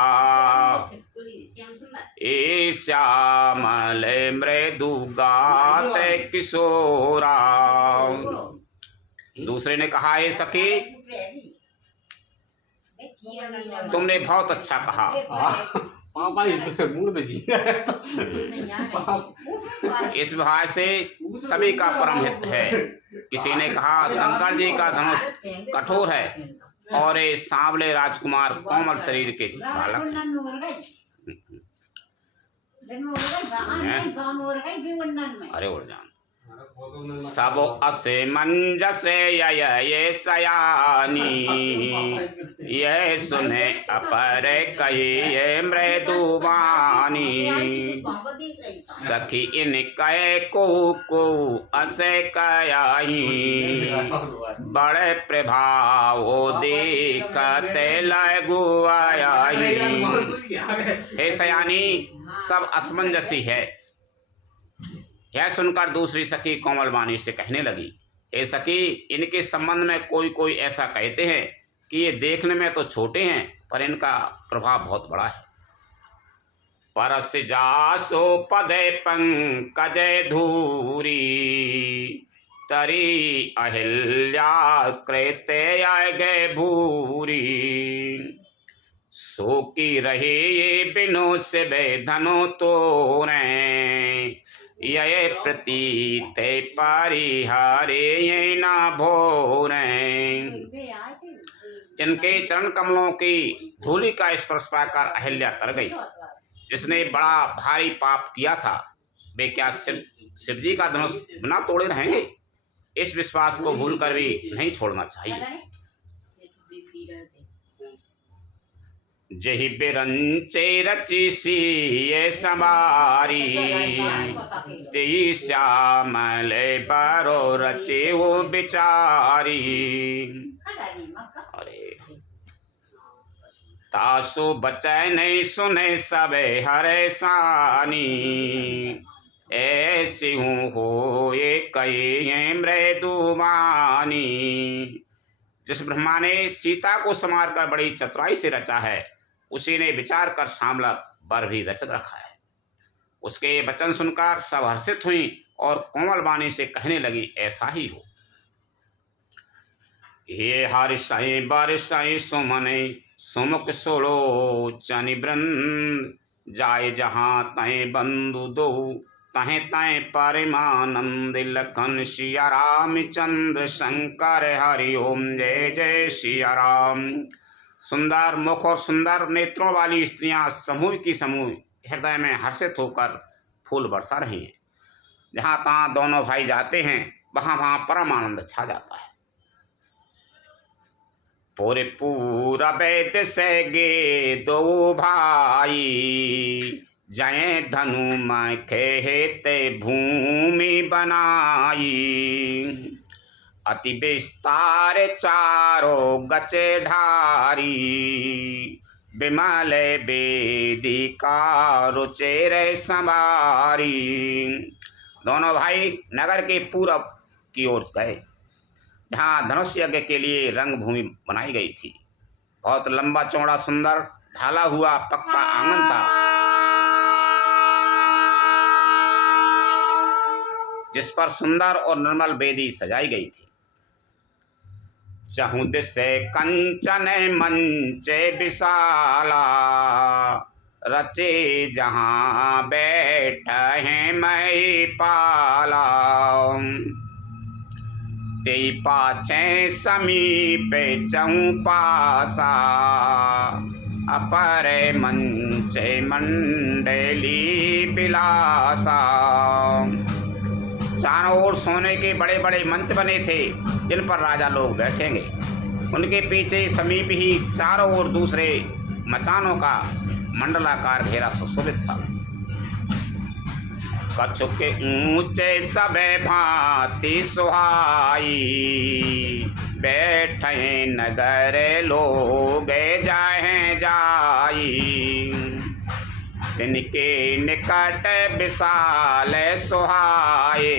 ए श्यामल मृदु गात किशोरा। दूसरे ने कहा, हे सखी तुमने बहुत अच्छा कहा। इस विवाह से सभी का परम हित है। किसी ने कहा शंकर जी का धनुष कठोर है और ये सांवले राजकुमार कोमल शरीर के बालक हैं। अरे उड़ जान सब असमंजस ये सयानी, ये सुने अपर कहिए मृदुवानी। सखी इन कहे को असे कयाही, बड़े प्रभाव देखते लगुआयाही। हे सयानी सब असमंजसी है। यह सुनकर दूसरी सखी कोमलवाणी से कहने लगी, ए सखी इनके संबंध में कोई ऐसा कहते हैं कि ये देखने में तो छोटे हैं पर इनका प्रभाव बहुत बड़ा है। परस जासो पदे पंकज धूरी, तरी अहिल्या कृते आगे भूरी। सो की रहे ये बिनो से धनो तोरे, ये प्रतीत परिहारे ये ना भोरे। जिनके चरण कमलों की धूलि का स्पर्श पाकर अहिल्या तर गई। जिसने बड़ा भारी पाप किया था वे क्या शिव जी का धनुष बिना तोड़े रहेंगे? इस विश्वास को भूलकर भी नहीं छोड़ना चाहिए। जही बिरंचे रची सी ये समारी, तेई श्यामल बरो रचे वो बिचारी। अरे तासु बचे नहीं सुने सबे हरे सानी, ऐसी हूँ हो ये कही मृदुवानी। जिस ब्रह्मा ने सीता को संवार कर बड़ी चतुराई से रचा है, उसी ने विचार कर सांवला वर भी रच रखा है। उसके वचन सुनकर सब हर्षित हुई और कोमल वाणी से कहने लगी, ऐसा ही हो। ये हर्षाई बरसाई सुमने सुमुख सोड़ो चनि वृंद, जाए जहाँ तय बंधु दो तहें तय परमानंद। लखन सिया रामचंद्र शंकर हरि ओम जय जय सिया राम। सुंदर मुख और सुंदर नेत्रों वाली स्त्रियां समूह की समूह हृदय में हर्षित होकर फूल बरसा रही हैं। जहाँ तहाँ दोनों भाई जाते हैं वहाँ वहाँ परम आनंद छा जाता है। पूरे पूरा वैद से गे दो भाई, जय धनु मखे हेते भूमि बनाई। अति विस्तार चारो गचे ढारी, विमल वेदिका रुचेर संवारी। दोनों भाई नगर के पूरब की ओर गए, जहाँ धनुष यज्ञ के लिए रंग भूमि बनाई गई थी। बहुत लंबा चौड़ा सुंदर ढाला हुआ पक्का आंगन था, जिस पर सुंदर और निर्मल वेदी सजाई गई थी। चहुँ दिसे कंचन मंचे विशाला, रचे जहाँ बैठ हैं मई पाला। तेई पाछे समीप चहुँ पासा, अपर मंचे मंडली बिलासा। चारों ओर सोने के बड़े बड़े मंच बने थे, जिन पर राजा लोग बैठेंगे। उनके पीछे समीप ही चारों ओर दूसरे मचानों का मंडलाकार घेरा सुशोभित था। कछु के ऊंचे सबे भांति सुहाई, बैठे नगर लोग जाए जाई। तिनके निकट विशाल सुहाए,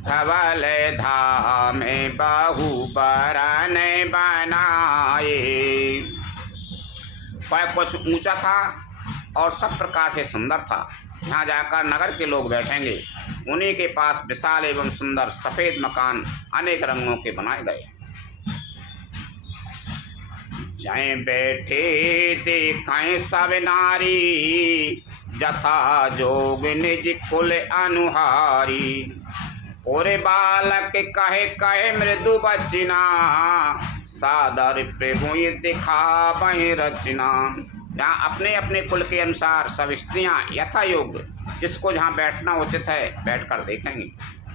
धवल धाम बहु बरन बनाए। वह कुछ ऊंचा था और सब प्रकार से सुंदर था। यहाँ जाकर नगर के लोग बैठेंगे। उन्हीं के पास विशाल एवं सुंदर सफ़ेद मकान अनेक रंगों के बनाए गए। जय बैठे देखें सब नारी, जथा जोग निज कुल अनुहारी। पूरे बालक कहे कहे मृदु बचना, सादर प्रभु ये दिखा बही रचना। जहाँ अपने अपने कुल के अनुसार सब स्त्रियाँ यथा योग जिसको जहाँ बैठना उचित है बैठकर देखेंगी।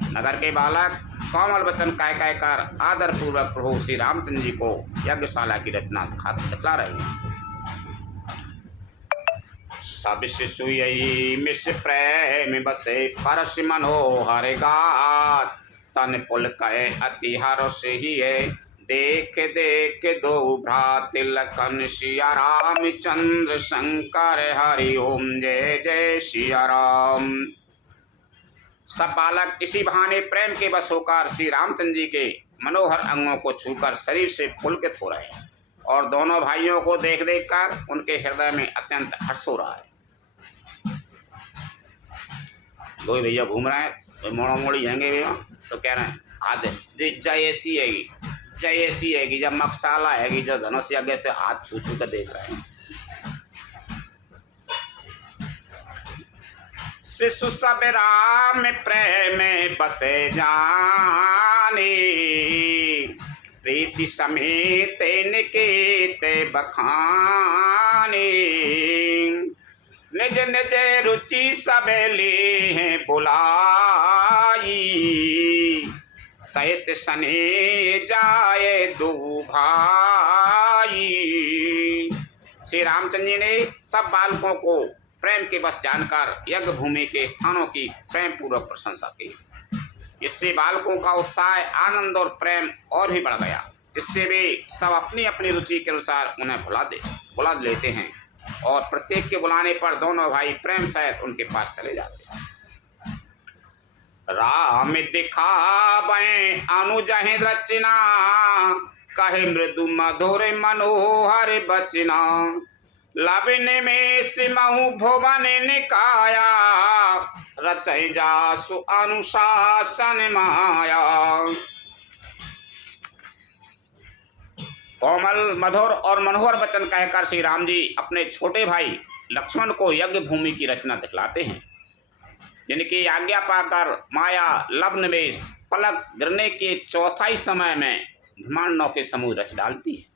नगर के बालक कोमल वचन कह कर आदर पूर्वक प्रभु श्री रामचंद्र जी को यज्ञशाला की रचना दिखला रहे हैं। सब शिशु यही मिस प्रेम बसे, परस मनोहर गात। तन पुल कहे अति हर्ष ही है, देख देख दो भ्रात लखन सिया राम चंद्र शंकर हरि ओम जय जय सिया राम। सब बालक इसी बहाने प्रेम के बस होकर श्री रामचंद्र जी के मनोहर अंगों को छूकर शरीर से पुलकित हो रहे हैं और दोनों भाइयों को देख देख कर उनके हृदय में अत्यंत हर्ष हो रहा है। दो भैया घूम रहे हैं, मोड़ा मोड़ी जाएंगे भैया तो कह रहे हैं आधे जय ऐसी हैगी, जय ऐसी हैगी, जब मकसाला हैगी, जब धनुष यज्ञ से हाथ छू छू कर देख रहे हैं। शिशु सब राम प्रेम बसे जाने, प्रीति समेत निकेत बखाने। निज निज रुचि सब ले हैं बुलाई, सहित सने जाए दो भाई। श्री रामचंद्र जी ने सब बालकों को प्रेम के बस जानकर यज्ञ भूमि के स्थानों की प्रेम पूर्वक प्रशंसा की। इससे बालकों का उत्साह, आनंद और प्रेम और भी बढ़ गया, जिससे वे सब अपनी अपनी रुचि के अनुसार उन्हें बुला लेते हैं और प्रत्येक के बुलाने पर दोनों भाई प्रेम सहित उनके पास चले जाते हैं। राम दिखावे अनुजहि रचना, कहे मृदु मधुर मनोहर बचना। लबिन में सिमहु भुवन निकाया, रचय जासु अनुशासन माया। कोमल मधुर और मनोहर वचन कहकर श्री राम जी अपने छोटे भाई लक्ष्मण को यज्ञ भूमि की रचना दिखलाते हैं, जिनकी आज्ञा पाकर माया लब्नवेश पलक गिरने के चौथाई समय में ब्रह्मांडों के समूह रच डालती है।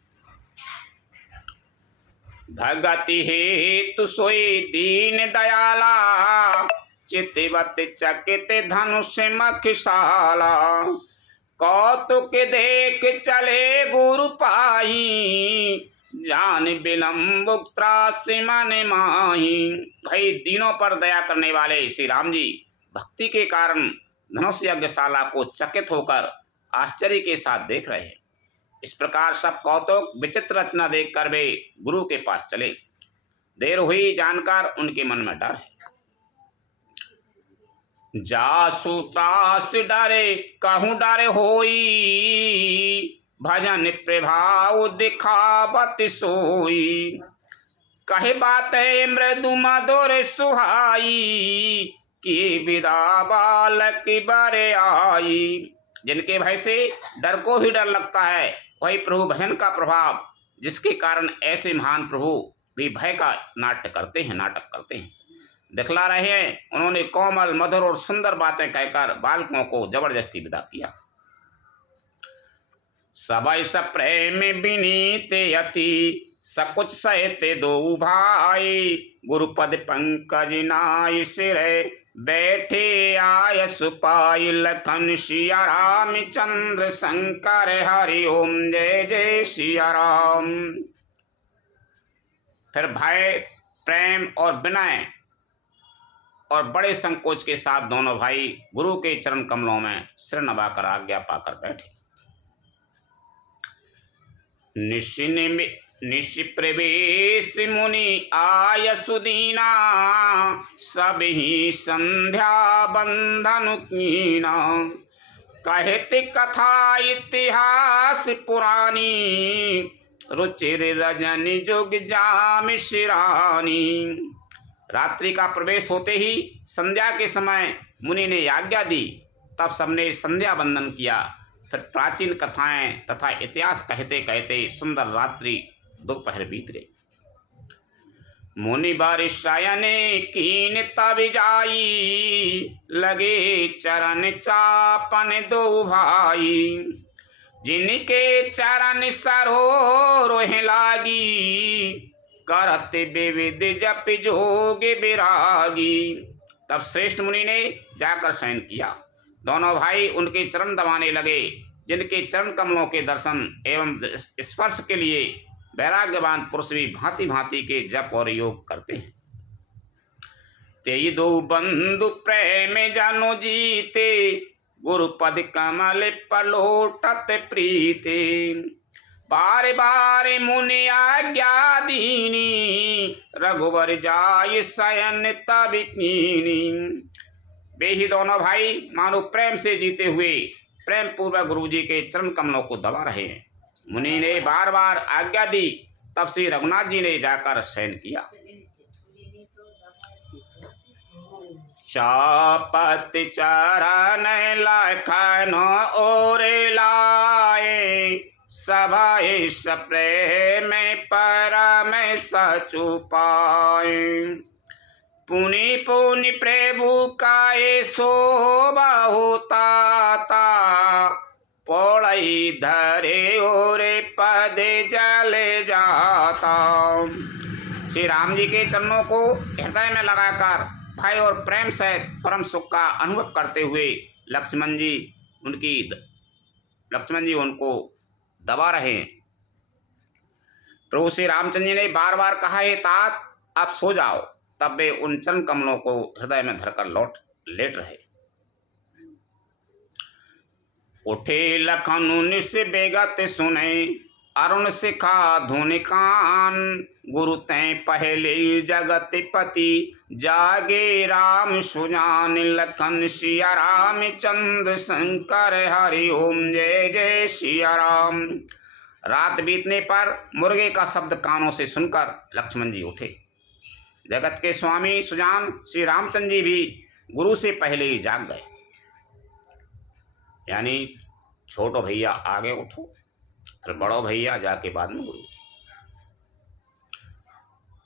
भगति हेतु सोई दीन दयाला, चितिवत चकित धनुष मखशाला। कौतुक देख चले गुरु पाही, जान विलम्ब त्रासि मन माही। भाई दीनों पर दया करने वाले श्री राम जी भक्ति के कारण धनुष यज्ञशाला को चकित होकर आश्चर्य के साथ देख रहे हैं। इस प्रकार सब कौतुक विचित्र रचना देखकर वे गुरु के पास चले। देर हुई जानकर उनके मन में डर है। जासु त्रास डरे कहूँ डरे होई, भजन प्रभाव दिखावत सोई। कहे बात मृदु मधुर सुहाई, कि विदा बालक बरे आई। जिनके भय से डर को ही डर लगता है, वही प्रभु भजन का प्रभाव, जिसके कारण ऐसे महान प्रभु भी भय का नाटक करते हैं दिखला रहे हैं। उन्होंने कोमल मधुर और सुंदर बातें कहकर बालकों को जबरदस्ती विदा किया। सबई सब प्रेम विनीत यति, सकुच सहित दो भाई। गुरुपद पंकज नाय सिर, बैठे आय सुपाई। लखन सिया राम चंद्र शंकर हरि ओम जय जय सिया राम। फिर भय, प्रेम और विनय और बड़े संकोच के साथ दोनों भाई गुरु के चरण कमलों में सिर नवाकर आज्ञा पाकर बैठे। निशिप्रवेश मुनि आय सुदीना, सब ही संध्या बंधन कीना। कहते कथा इतिहास पुरानी, रुचिर रजनी जुग जाम शिरानी। रात्रि का प्रवेश होते ही संध्या के समय मुनि ने आज्ञा दी, तब सबने संध्या बंदन किया। फिर प्राचीन कथाएं तथा इतिहास कहते कहते सुंदर रात्रि दोपहर बीत गई। मुनि बारिश शयने कीन तब जाई, लगे चरण चापन दो भाई। जिनके चरण सरोह लागी, करत विविध जप जोग विरागी। तब श्रेष्ठ मुनि ने जाकर शयन किया। दोनों भाई उनके चरण दबाने लगे, जिनके चरण कमलों के दर्शन एवं स्पर्श के लिए वैराग्यवान पुरुष भी भांति भांति के जप और योग करते हैं। तेई दो बंधु प्रेम जानो जीते, गुरुपद कमल पलोटत प्रीते। बार बार मुनि आज्ञा दीनी, रघुवर जाय शयन तब कीनी। वे ही दोनों भाई मानो प्रेम से जीते हुए प्रेम पूर्वक गुरु जी के चरण कमलों को दबा रहे हैं। मुनि ने बार बार आज्ञा दी, तब श्री रघुनाथ जी ने जाकर शयन किया। चापत चरण लखन और लाए, सभा प्रेम परम सचु पाए। पुनि पुनि प्रभु काये शोभा होता ता, पौड़ई धरे और पद जले जाता। श्री राम जी के चरणों को हृदय में लगाकर भय और प्रेम से परम सुख का अनुभव करते हुए लक्ष्मण जी उनको दबा रहे हैं। प्रभु श्री रामचंद्र जी ने बार बार कहा, हे तात आप सो जाओ। तब वे उन चरण कमलों को हृदय में धरकर लेट रहे। उठे लखनु निस बेगत सुने, अरुण शिखा धुनि कान। गुरु तैं पहले जगत पति, जागे राम सुजान। लखन सिया राम चंद्र शंकर, हरि ओम जय जय सिया राम। रात बीतने पर मुर्गे का शब्द कानों से सुनकर लक्ष्मण जी उठे। जगत के स्वामी सुजान श्री रामचंद्र जी भी गुरु से पहले ही जाग गए। यानी छोटो भैया आगे उठो, फिर बड़ो भैया जाके बाद में गुरु।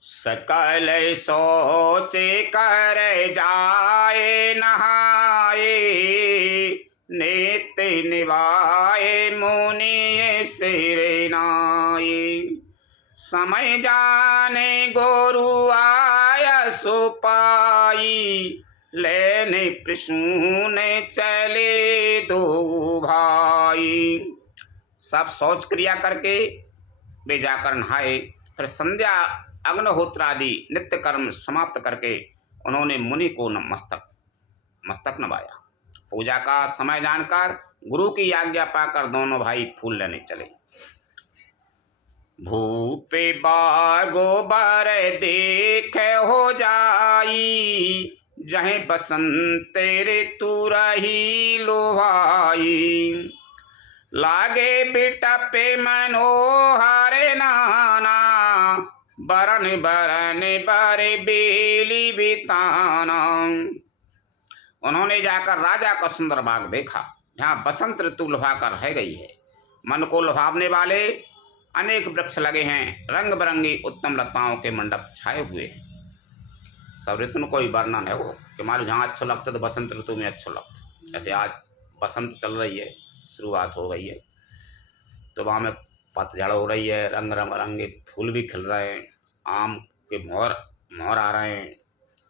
सकल सोचे कर जाए नहाए, नेत निभाए मुनि सिर नाए। समय जाने गुरु आया सुपाई, लेने प्रसूने चले दो भाई। सब शौच क्रिया करके वे जाकर नहाए। फिर संध्या अग्निहोत्र आदि नित्य कर्म समाप्त करके उन्होंने मुनि को मस्तक नवाया। पूजा का समय जानकर गुरु की आज्ञा पाकर दोनों भाई फूल लेने चले। भूपे बागो बार देख हो जाई, जहीं बसंत ऋतु रही लोहाई। लागे बिटपे मनोहर नाना, बरन बरन बर बेली बिताना। उन्होंने जाकर राजा का सुंदर बाग देखा, जहाँ बसंत ऋतु लुभाकर रह गई है। मन को लुभावने वाले अनेक वृक्ष लगे हैं, रंग बिरंगी उत्तम लताओं के मंडप छाए हुए हैं। सब ऋतु में कोई वर्णन है वो कि मानो जहाँ अच्छा लगता तो बसंत ऋतु में अच्छा लगता। जैसे आज बसंत चल रही है, शुरुआत हो गई है, तो वहाँ में पतझड़ हो रही है, रंग बिरंगे फूल भी खिल रहे हैं, आम के मोहर आ रहे हैं,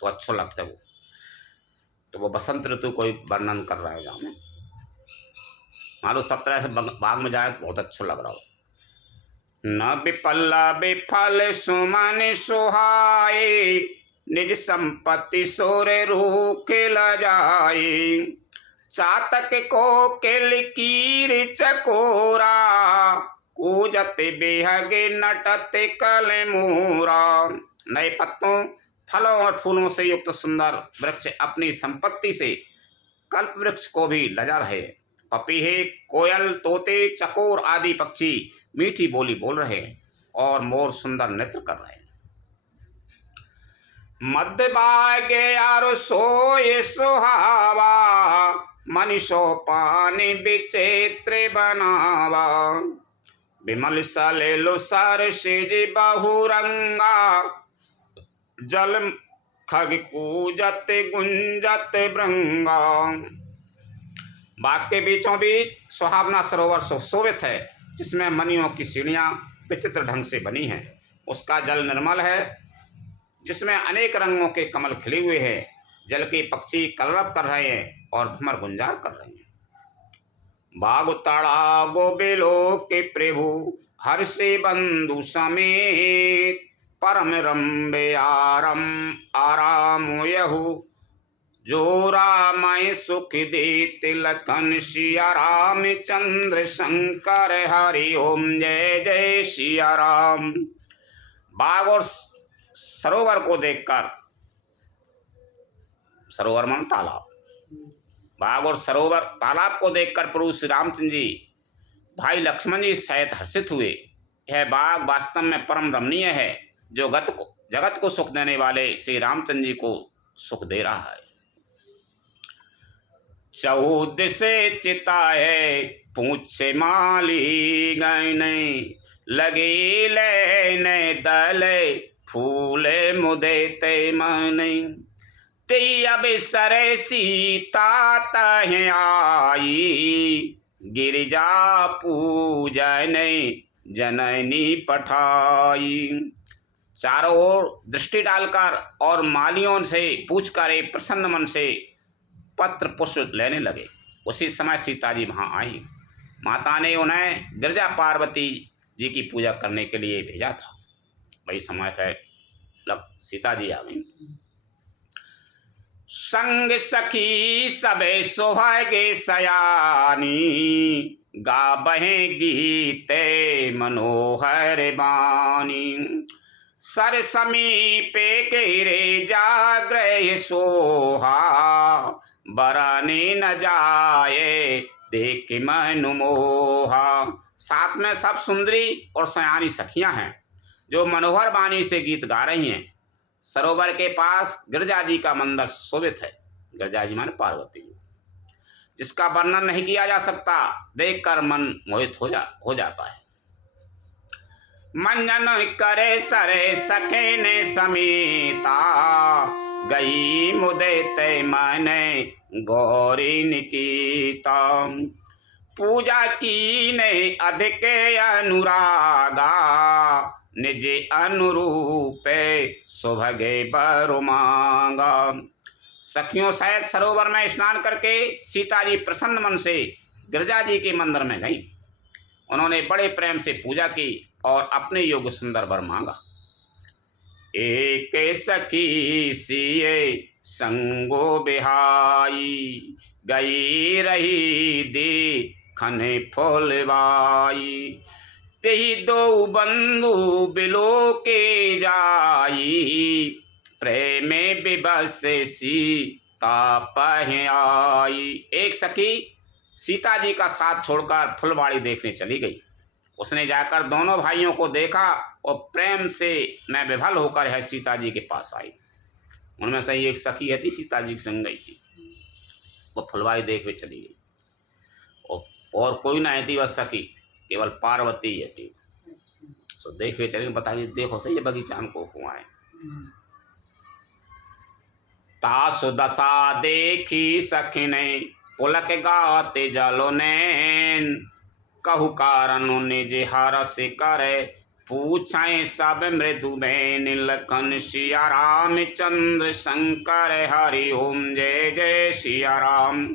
तो अच्छा लगता है वो। तो वो बसंत ऋतु कोई वर्णन कर रहा है जहाँ में मानो सब तरह से बाग में जाए तो बहुत अच्छा लग रहा हो। न विपल्ला विफल सुमन सुहाए, निज संपत्ति सोर रूख ल जाए। चातक को किल कीर चकोरा, कूजते बेहगे नटते कल मूरा। नए पत्तों, फलों और फूलों से युक्त सुंदर वृक्ष अपनी संपत्ति से कल्प वृक्ष को भी लजा रहे। पपीहे, कोयल, तोते, चकोर आदि पक्षी मीठी बोली बोल रहे हैं और मोर सुंदर नृत्य कर रहे हैं। मध्य बागे यार सोए सुहावा, मनीषो पानी विचित्र बनावा। विमल सलेलो सर सिज बहुरंगा, जल खग कूजत गुंजत भृंगा। बाग के बीचों बीच सुहावना सरोवर सुशोभित है, जिसमें मणियों की सीढ़ियां विचित्र ढंग से बनी हैं। उसका जल निर्मल है, जिसमें अनेक रंगों के कमल खिले हुए हैं। जल के पक्षी कलरव कर रहे हैं और भ्रमर गुंजार कर रहे हैं। बाग तड़ा गोबिलो के प्रभु, हर्षे बंधु समेत। परम रम्बे आराम यहु, जो रामय सुख दे तिलकन। सिया राम चंद्र शंकर हरि ओम, जय जय सिया राम। बाग और सरोवर को देखकर, सरोवर मन तालाब, बाग और सरोवर तालाब को देखकर प्रभु श्री रामचंद्र जी भाई लक्ष्मण जी सहित हर्षित हुए। यह बाग वास्तव में परम रमणीय है, जो जगत को सुख देने वाले श्री रामचंद्र जी को सुख दे रहा है। चौद से चिताए पूछे माली गए, लगी लेने दले फूले मुदे ते मने। ते अब सरे सीता तह आई, गिरिजा पूजन जननी पठाई। चारों ओर दृष्टि डालकर और मालियों से पूछकर एक प्रसन्न मन से पत्र पुष्प लेने लगे। उसी समय सीता जी वहाँ आई। माता ने उन्हें गिरजा पार्वती जी की पूजा करने के लिए भेजा था। वही समय है, सीता जी आ गई। संग सखी सबे सुहागे सयानी, गाबहे गीते मनोहर बानी। सर समीपे गिरे जाग्रह सोहा, बराने न जाए देख मनु मोहा। साथ में सब सुंदरी और सयानी सखियां हैं, जो मनोहर बानी से गीत गा रही हैं। सरोवर के पास गिरजा जी का मंदिर शोभित है। गिरजा जी माने पार्वती, जिसका वर्णन नहीं किया जा सकता, देखकर मन मोहित हो जाता है। मंजन करे सरे सखे ने समीता, गई मुदे ते मने गौरी निकीता। पूजा की ने अधिक अनुरागा, निज अनुरूपे सुभगे बर मांगा। सखियों सहित सरोवर में स्नान करके सीता जी प्रसन्न मन से गिरजा जी के मंदिर में गईं। उन्होंने बड़े प्रेम से पूजा की और अपने योग्य सुंदर वर मांगा। एक सखी सिए संगो बिहाई, गई रही दी खने फुलवाई। तेहि दो बंधु बिलो के जाई, प्रेमे विवश सीता पह आई। एक सखी सीता जी का साथ छोड़कर फुलवाड़ी देखने चली गई। उसने जाकर दोनों भाइयों को देखा और प्रेम से मैं विभल होकर है सीता जी के पास आई। उनमें से एक सखी है थी, सीता जी के संग गई थी। वो फुलवाड़ी देखने चली गई और कोई ना थी, वह सखी केवल पार्वती है थी। सो देखवे चले, बताइए देखो सही ये बगीचा हमको हुआ है। तासु दशा देखी सखिने, पुलक गाते जलो नैन। कहु कारण निज हरस करे, पूछाए सब मृदु बैन। लखन सिया राम चंद्र शंकर हरि ओम, जय जय सिया राम।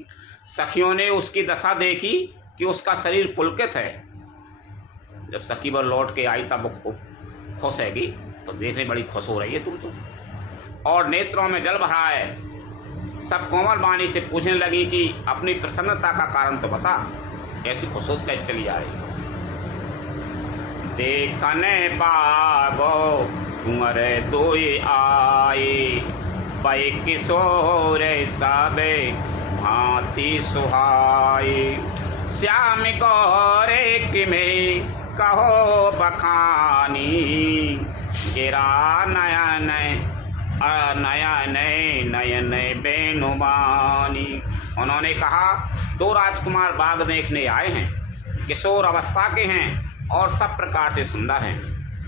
सखियों ने उसकी दशा देखी कि उसका शरीर पुलकित है। जब सखी वर लौट के आई तब वो खुश हैगी, तो देखने बड़ी खुश हो रही है तुम तो, और नेत्रों में जल भरा है। सब कोमल वाणी से पूछने लगी कि अपनी प्रसन्नता का कारण तो बता, ऐसी खुशोद कैसे चली आ रही। देखने बागो कुंवर दोई आए, पै किशोर सबे भांति सुहाए। श्याम गौरे किमे कहो बखानी, गिरा नयन नयन नयन बेनुमानी। उन्होंने कहा, दो राजकुमार बाग देखने आए हैं, किशोर अवस्था के हैं और सब प्रकार से सुंदर हैं।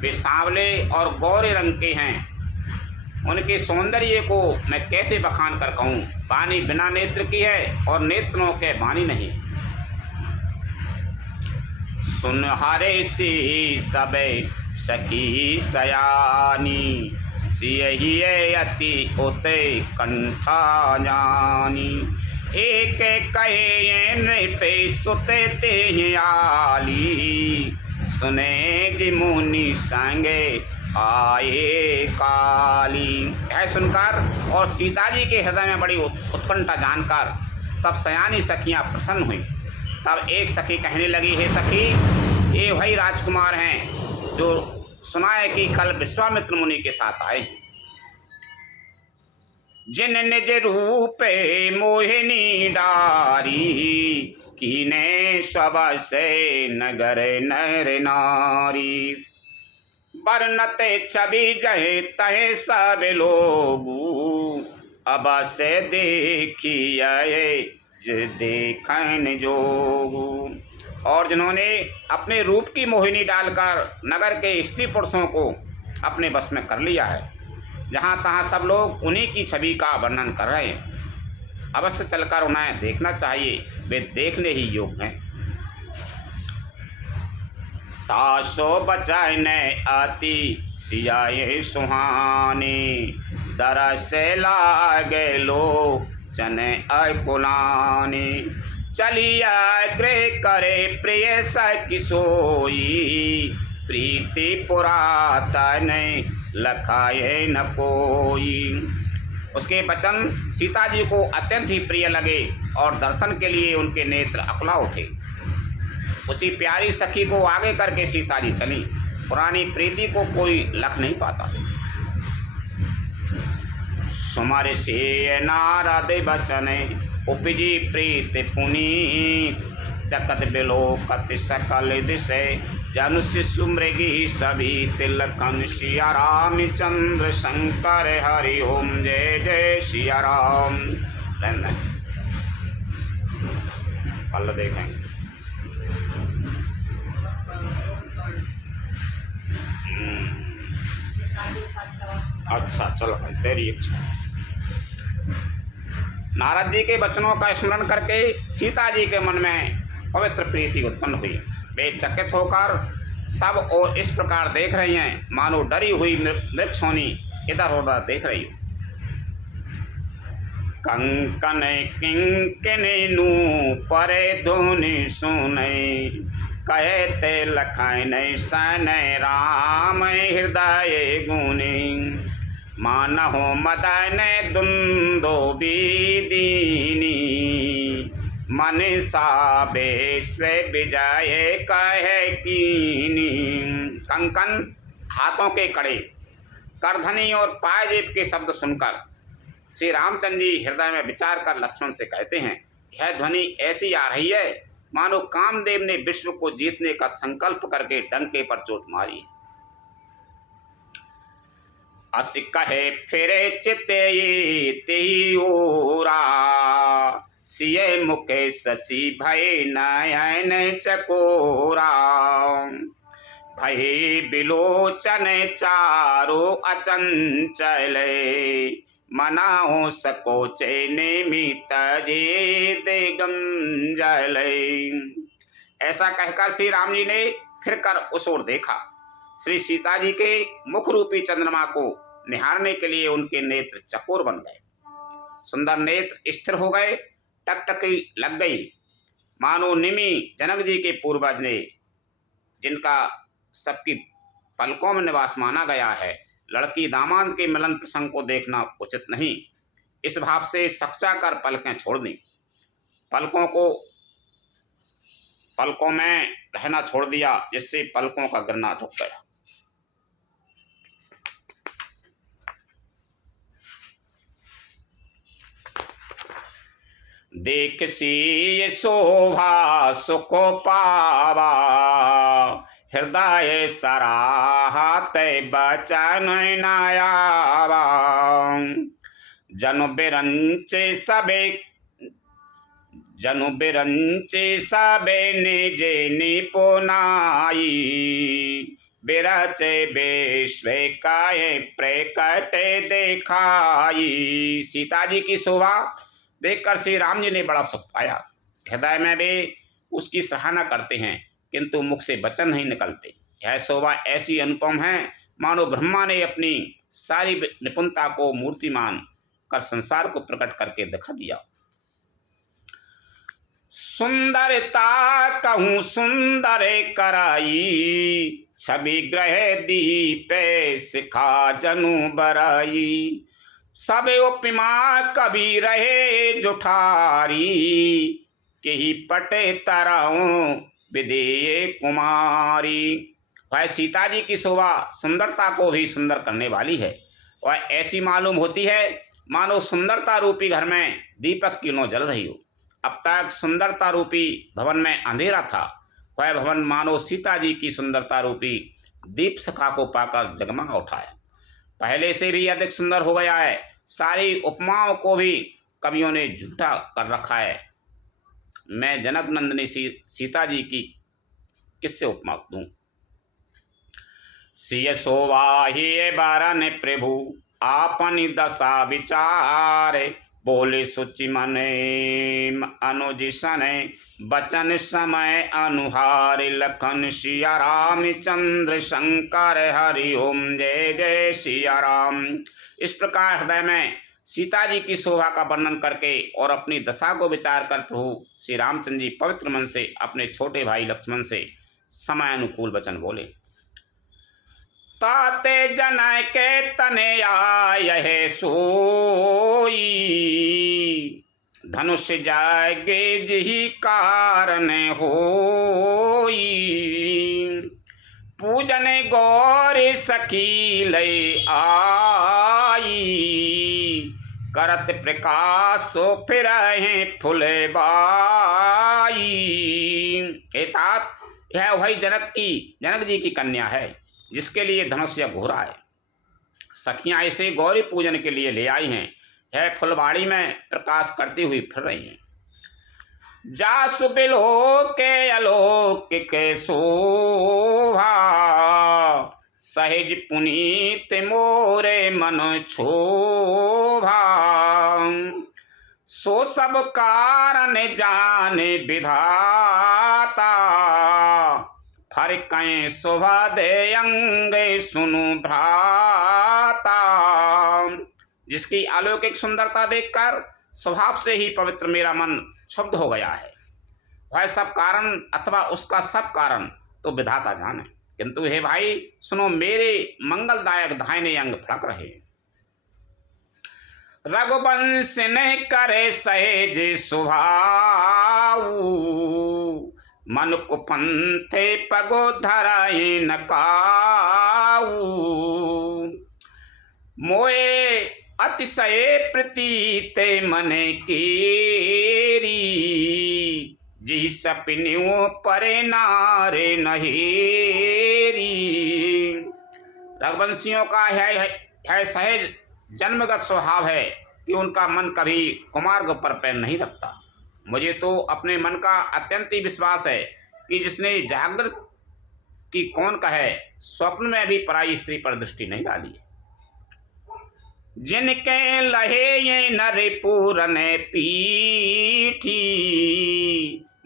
वे सांवले और गौरे रंग के हैं। उनके सौंदर्य को मैं कैसे बखान कर कहूँ। वाणी बिना नेत्र की है और नेत्रों के वाणी नहीं। सुन हरे सी सबे सखी सयानी, सियहि अति उते कंठा जानी। एक कहे पे सुते ते आली, सुने जी मुनि संगे आए काली। यह सुनकर और सीता जी के हृदय में बड़ी उत्कंठा जानकर सब सयानी सखियां प्रसन्न हुई। तब एक सखी कहने लगी, हे सखी, ये वही राजकुमार हैं जो सुना है कि कल विश्वामित्र मुनि के साथ आए हैं। जिन निज रूपे मोहिनी डारी, कीने सब से नगर नर नारी। बरनते छवि जहे तहे सब लोगू, अब से देखिए देखन जोगू। और जिन्होंने अपने रूप की मोहिनी डालकर नगर के स्त्री पुरुषों को अपने बस में कर लिया है, जहाँ तहाँ सब लोग उन्हीं की छवि का वर्णन कर रहे हैं। अवश्य चलकर उन्हें देखना चाहिए, वे देखने ही योग्य हैं। ताशो बचाए ने आती सियाए सुहानी, दरस लागे लो चने अकुलानी। चलिया गृह करे प्रिय सखी सोई, प्रीति पुरातन लखाए न कोई। उसके वचन सीता जी को अत्यंत ही प्रिय लगे और दर्शन के लिए उनके नेत्र अकुला उठे। उसी प्यारी सखी को आगे करके सीता जी चली। पुरानी प्रीति को कोई लख नहीं पाता। सुमर से नारद बचन उपजी प्रीत पुनीत, चकत बिलोकत सकल दिशे जनु शिशु मृगी सभी तिलकन। सिया रामचंद्र शंकर हरि ओम, जय जय सिया राम। कल देखेंगे। अच्छा चलो भाई, तेरी इच्छा। नारद जी के वचनों का स्मरण करके सीता जी के मन में पवित्र प्रीति उत्पन्न हुई। वे चकित होकर सब और इस प्रकार देख रही हैं मानो डरी हुई मृक्षोनी इधर उधर देख रही हो। कंकन किंकिन नू परे धुनि सुनै, कहते लखन सन राम हृदय गुणी। मानहु मदन दुंदो दीनी, मन सा विश्व विजय कहे कीनी। कंकन हाथों के कड़े, करधनी और पायजेब के शब्द सुनकर श्री रामचंद्र जी हृदय में विचार कर लक्ष्मण से कहते हैं, यह ध्वनि ऐसी आ रही है मानो कामदेव ने विश्व को जीतने का संकल्प करके डंके पर चोट मारी। अस कहे फिरे चिते तेई ओरा, सिय मुखे शशि भय नयन चकोरा। भय बिलोचन चारो अचंचल, मनाओ सकोचे निमित जे देगम जल। ऐसा कहकर श्री राम जी ने फिर कर उस ओर देखा। श्री सीता जी के मुख रूपी चंद्रमा को निहारने के लिए उनके नेत्र चकोर बन गए। सुंदर नेत्र स्थिर हो गए, टकटकी लग गई, मानो निमि जनक जी के पूर्वज ने, जिनका सबकी पलकों में निवास माना गया है। लड़की दामाद के मिलन प्रसंग को देखना उचित नहीं, इस भाव से सकचा कर पलकें छोड़ दी। पलकों में रहना छोड़ दिया, जिससे पलकों का गिरना रुक गया। देख सी शोभा सुख पावा, हृदय सराहत बचन नयावा। जनु बिरंचे सबे निज निपुनाई, बिरचे विश्व काय प्रकट दिखाई। सीता जी की शोभा देखकर श्री राम जी ने बड़ा सुख पाया, हृदय में भी उसकी सराहना करते हैं, किंतु मुख से वचन नहीं निकलते। यह शोभा ऐसी अनुपम है, मानो ब्रह्मा ने अपनी सारी निपुणता को मूर्तिमान कर संसार को प्रकट करके दिखा दिया। सुंदरता कहूँ सुंदर कराई, छवि ग्रह दीप शिखा जनु बराई। सब उपमा कभी रहे जुठारी, के ही पटे तरहों विदेय कुमारी। वह सीता जी की शोभा सुंदरता को भी सुंदर करने वाली है। वह ऐसी मालूम होती है मानो सुंदरता रूपी घर में दीपक की लो जल रही हो। अब तक सुंदरता रूपी भवन में अंधेरा था, वह भवन मानो सीता जी की सुंदरता रूपी दीप शिखा को पाकर जगमगा उठा है, पहले से भी अधिक सुंदर हो गया है। सारी उपमाओं को भी कवियों ने झूठा कर रखा है। मैं जनक नंदिनी सीता जी की किससे उपमा दूं? सिय शोभा ही बारन प्रभु आपन दशा विचार, बोले सुचि मन अनुज सन बचन समय अनुहार। लखन सिया रामचंद्र शंकर हरि ओम जय जय सिया राम। इस प्रकार हृदय में सीता जी की शोभा का वर्णन करके और अपनी दशा को विचार कर प्रभु श्री रामचंद्र जी पवित्र मन से अपने छोटे भाई लक्ष्मण से समय अनुकूल वचन बोले। ताते जनय के तने आये सोई, धनुष जागे जिहि कारण होई। पूजन गौर सखी लय आई, करत प्रकाश फिर फुलबाई। हे तात, यह वही जनक जी की कन्या है जिसके लिए धनुष या घोरा है। सखियां इसे गौरी पूजन के लिए ले आई हैं। यह फुलबाड़ी में प्रकाश करती हुई फिर रही हैं। जासु बिलोके अलौकिक शोभा, सहज पुनीत मोरे मन क्षोभा। सो सब कारण जाने विधाता, फरकें शोभा दे अंगे सुनु भ्राता। जिसकी अलौकिक सुंदरता देखकर स्वभाव से ही पवित्र मेरा मन क्षुब्ध हो गया है। वह सब कारण अथवा उसका सब कारण तो विधाता जाने, किंतु हे भाई सुनो, मेरे मंगलदायक दाहिने अंग फड़क रहे। रघुवंश ने करे सहज सुभाऊ, मन को पंथे पगो धराए न काऊ। मोए अतिशय प्रीति मने केरी, जी सपनियों परे नारे नहेरी। रघुवंशियों का है सहज जन्मगत स्वभाव है कि उनका मन कभी कुमार्ग पर पैर नहीं रखता। मुझे तो अपने मन का अत्यंत ही विश्वास है कि जिसने जागृत की कौन कहे, स्वप्न में भी पराई स्त्री पर दृष्टि नहीं डाली है। जिनके लहे ये नर पूरन पीठी,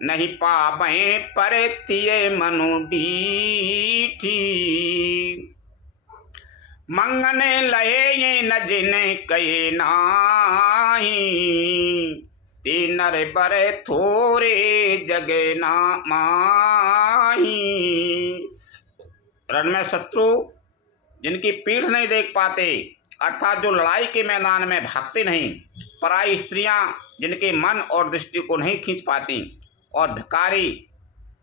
नहीं पावे परतिये मनु डीठी। मंगने लहे ये न जिने कहे नाही, नर बरे थोरे जगे ना माही। रण में शत्रु जिनकी पीठ नहीं देख पाते, अर्थात जो लड़ाई के मैदान में भागते नहीं, पराई स्त्रियां जिनके मन और दृष्टि को नहीं खींच पाती, और भिखारी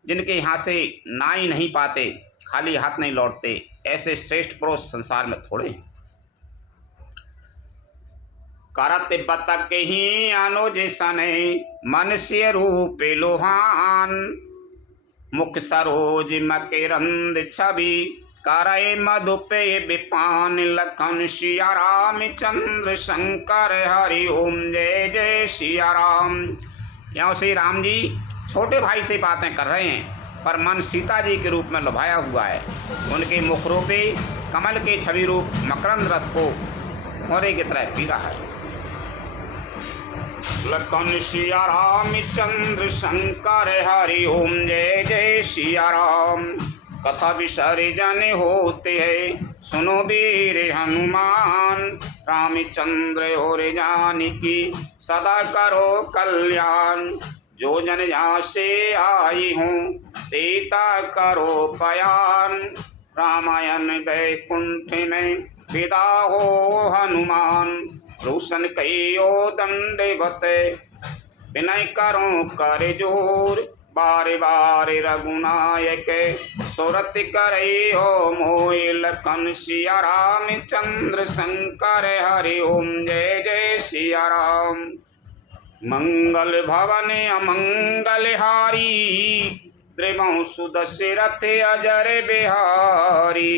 जिनके यहाँ से ना ही नहीं पाते, खाली हाथ नहीं लौटते, ऐसे श्रेष्ठ पुरुष संसार में थोड़े हैं। करत बत के ही अनुज सने मनुष्य रूप लोहान, मुख सरोज मकरंद छवि करे मधुपे विपान, लखन सिया राम चंद्र शंकर हरि ओम जय जय सिया राम। यहाँ श्री राम जी छोटे भाई से बातें कर रहे हैं, पर मन सीता जी के रूप में लुभाया हुआ है। उनके मुख रूपे कमल के छवि रूप मकरंद रस को मोरे की तरह पी रहा है। लखन सिया राम चंद्र शंकर हरि ओम जय जय सिया राम। कथा विसर्जन जन होते हैं सुनो वीर हनुमान, रामचंद्र और जानकी सदा करो कल्याण, जो जन यहाँ से आई हूँ देता करो बयान, रामायण वैकुंठ में विदा हो हनुमान, रोशन कहियो दंडवत विनय करो कर जोर, बारे बारे रघुनायक सुरत करे हो मोहि, लखन सिया राम चंद्र शंकर हरि ओम जय जय सिया राम। मंगल भवन अमंगल हारी, द्रिवं सुदशरथ अजर बिहारी।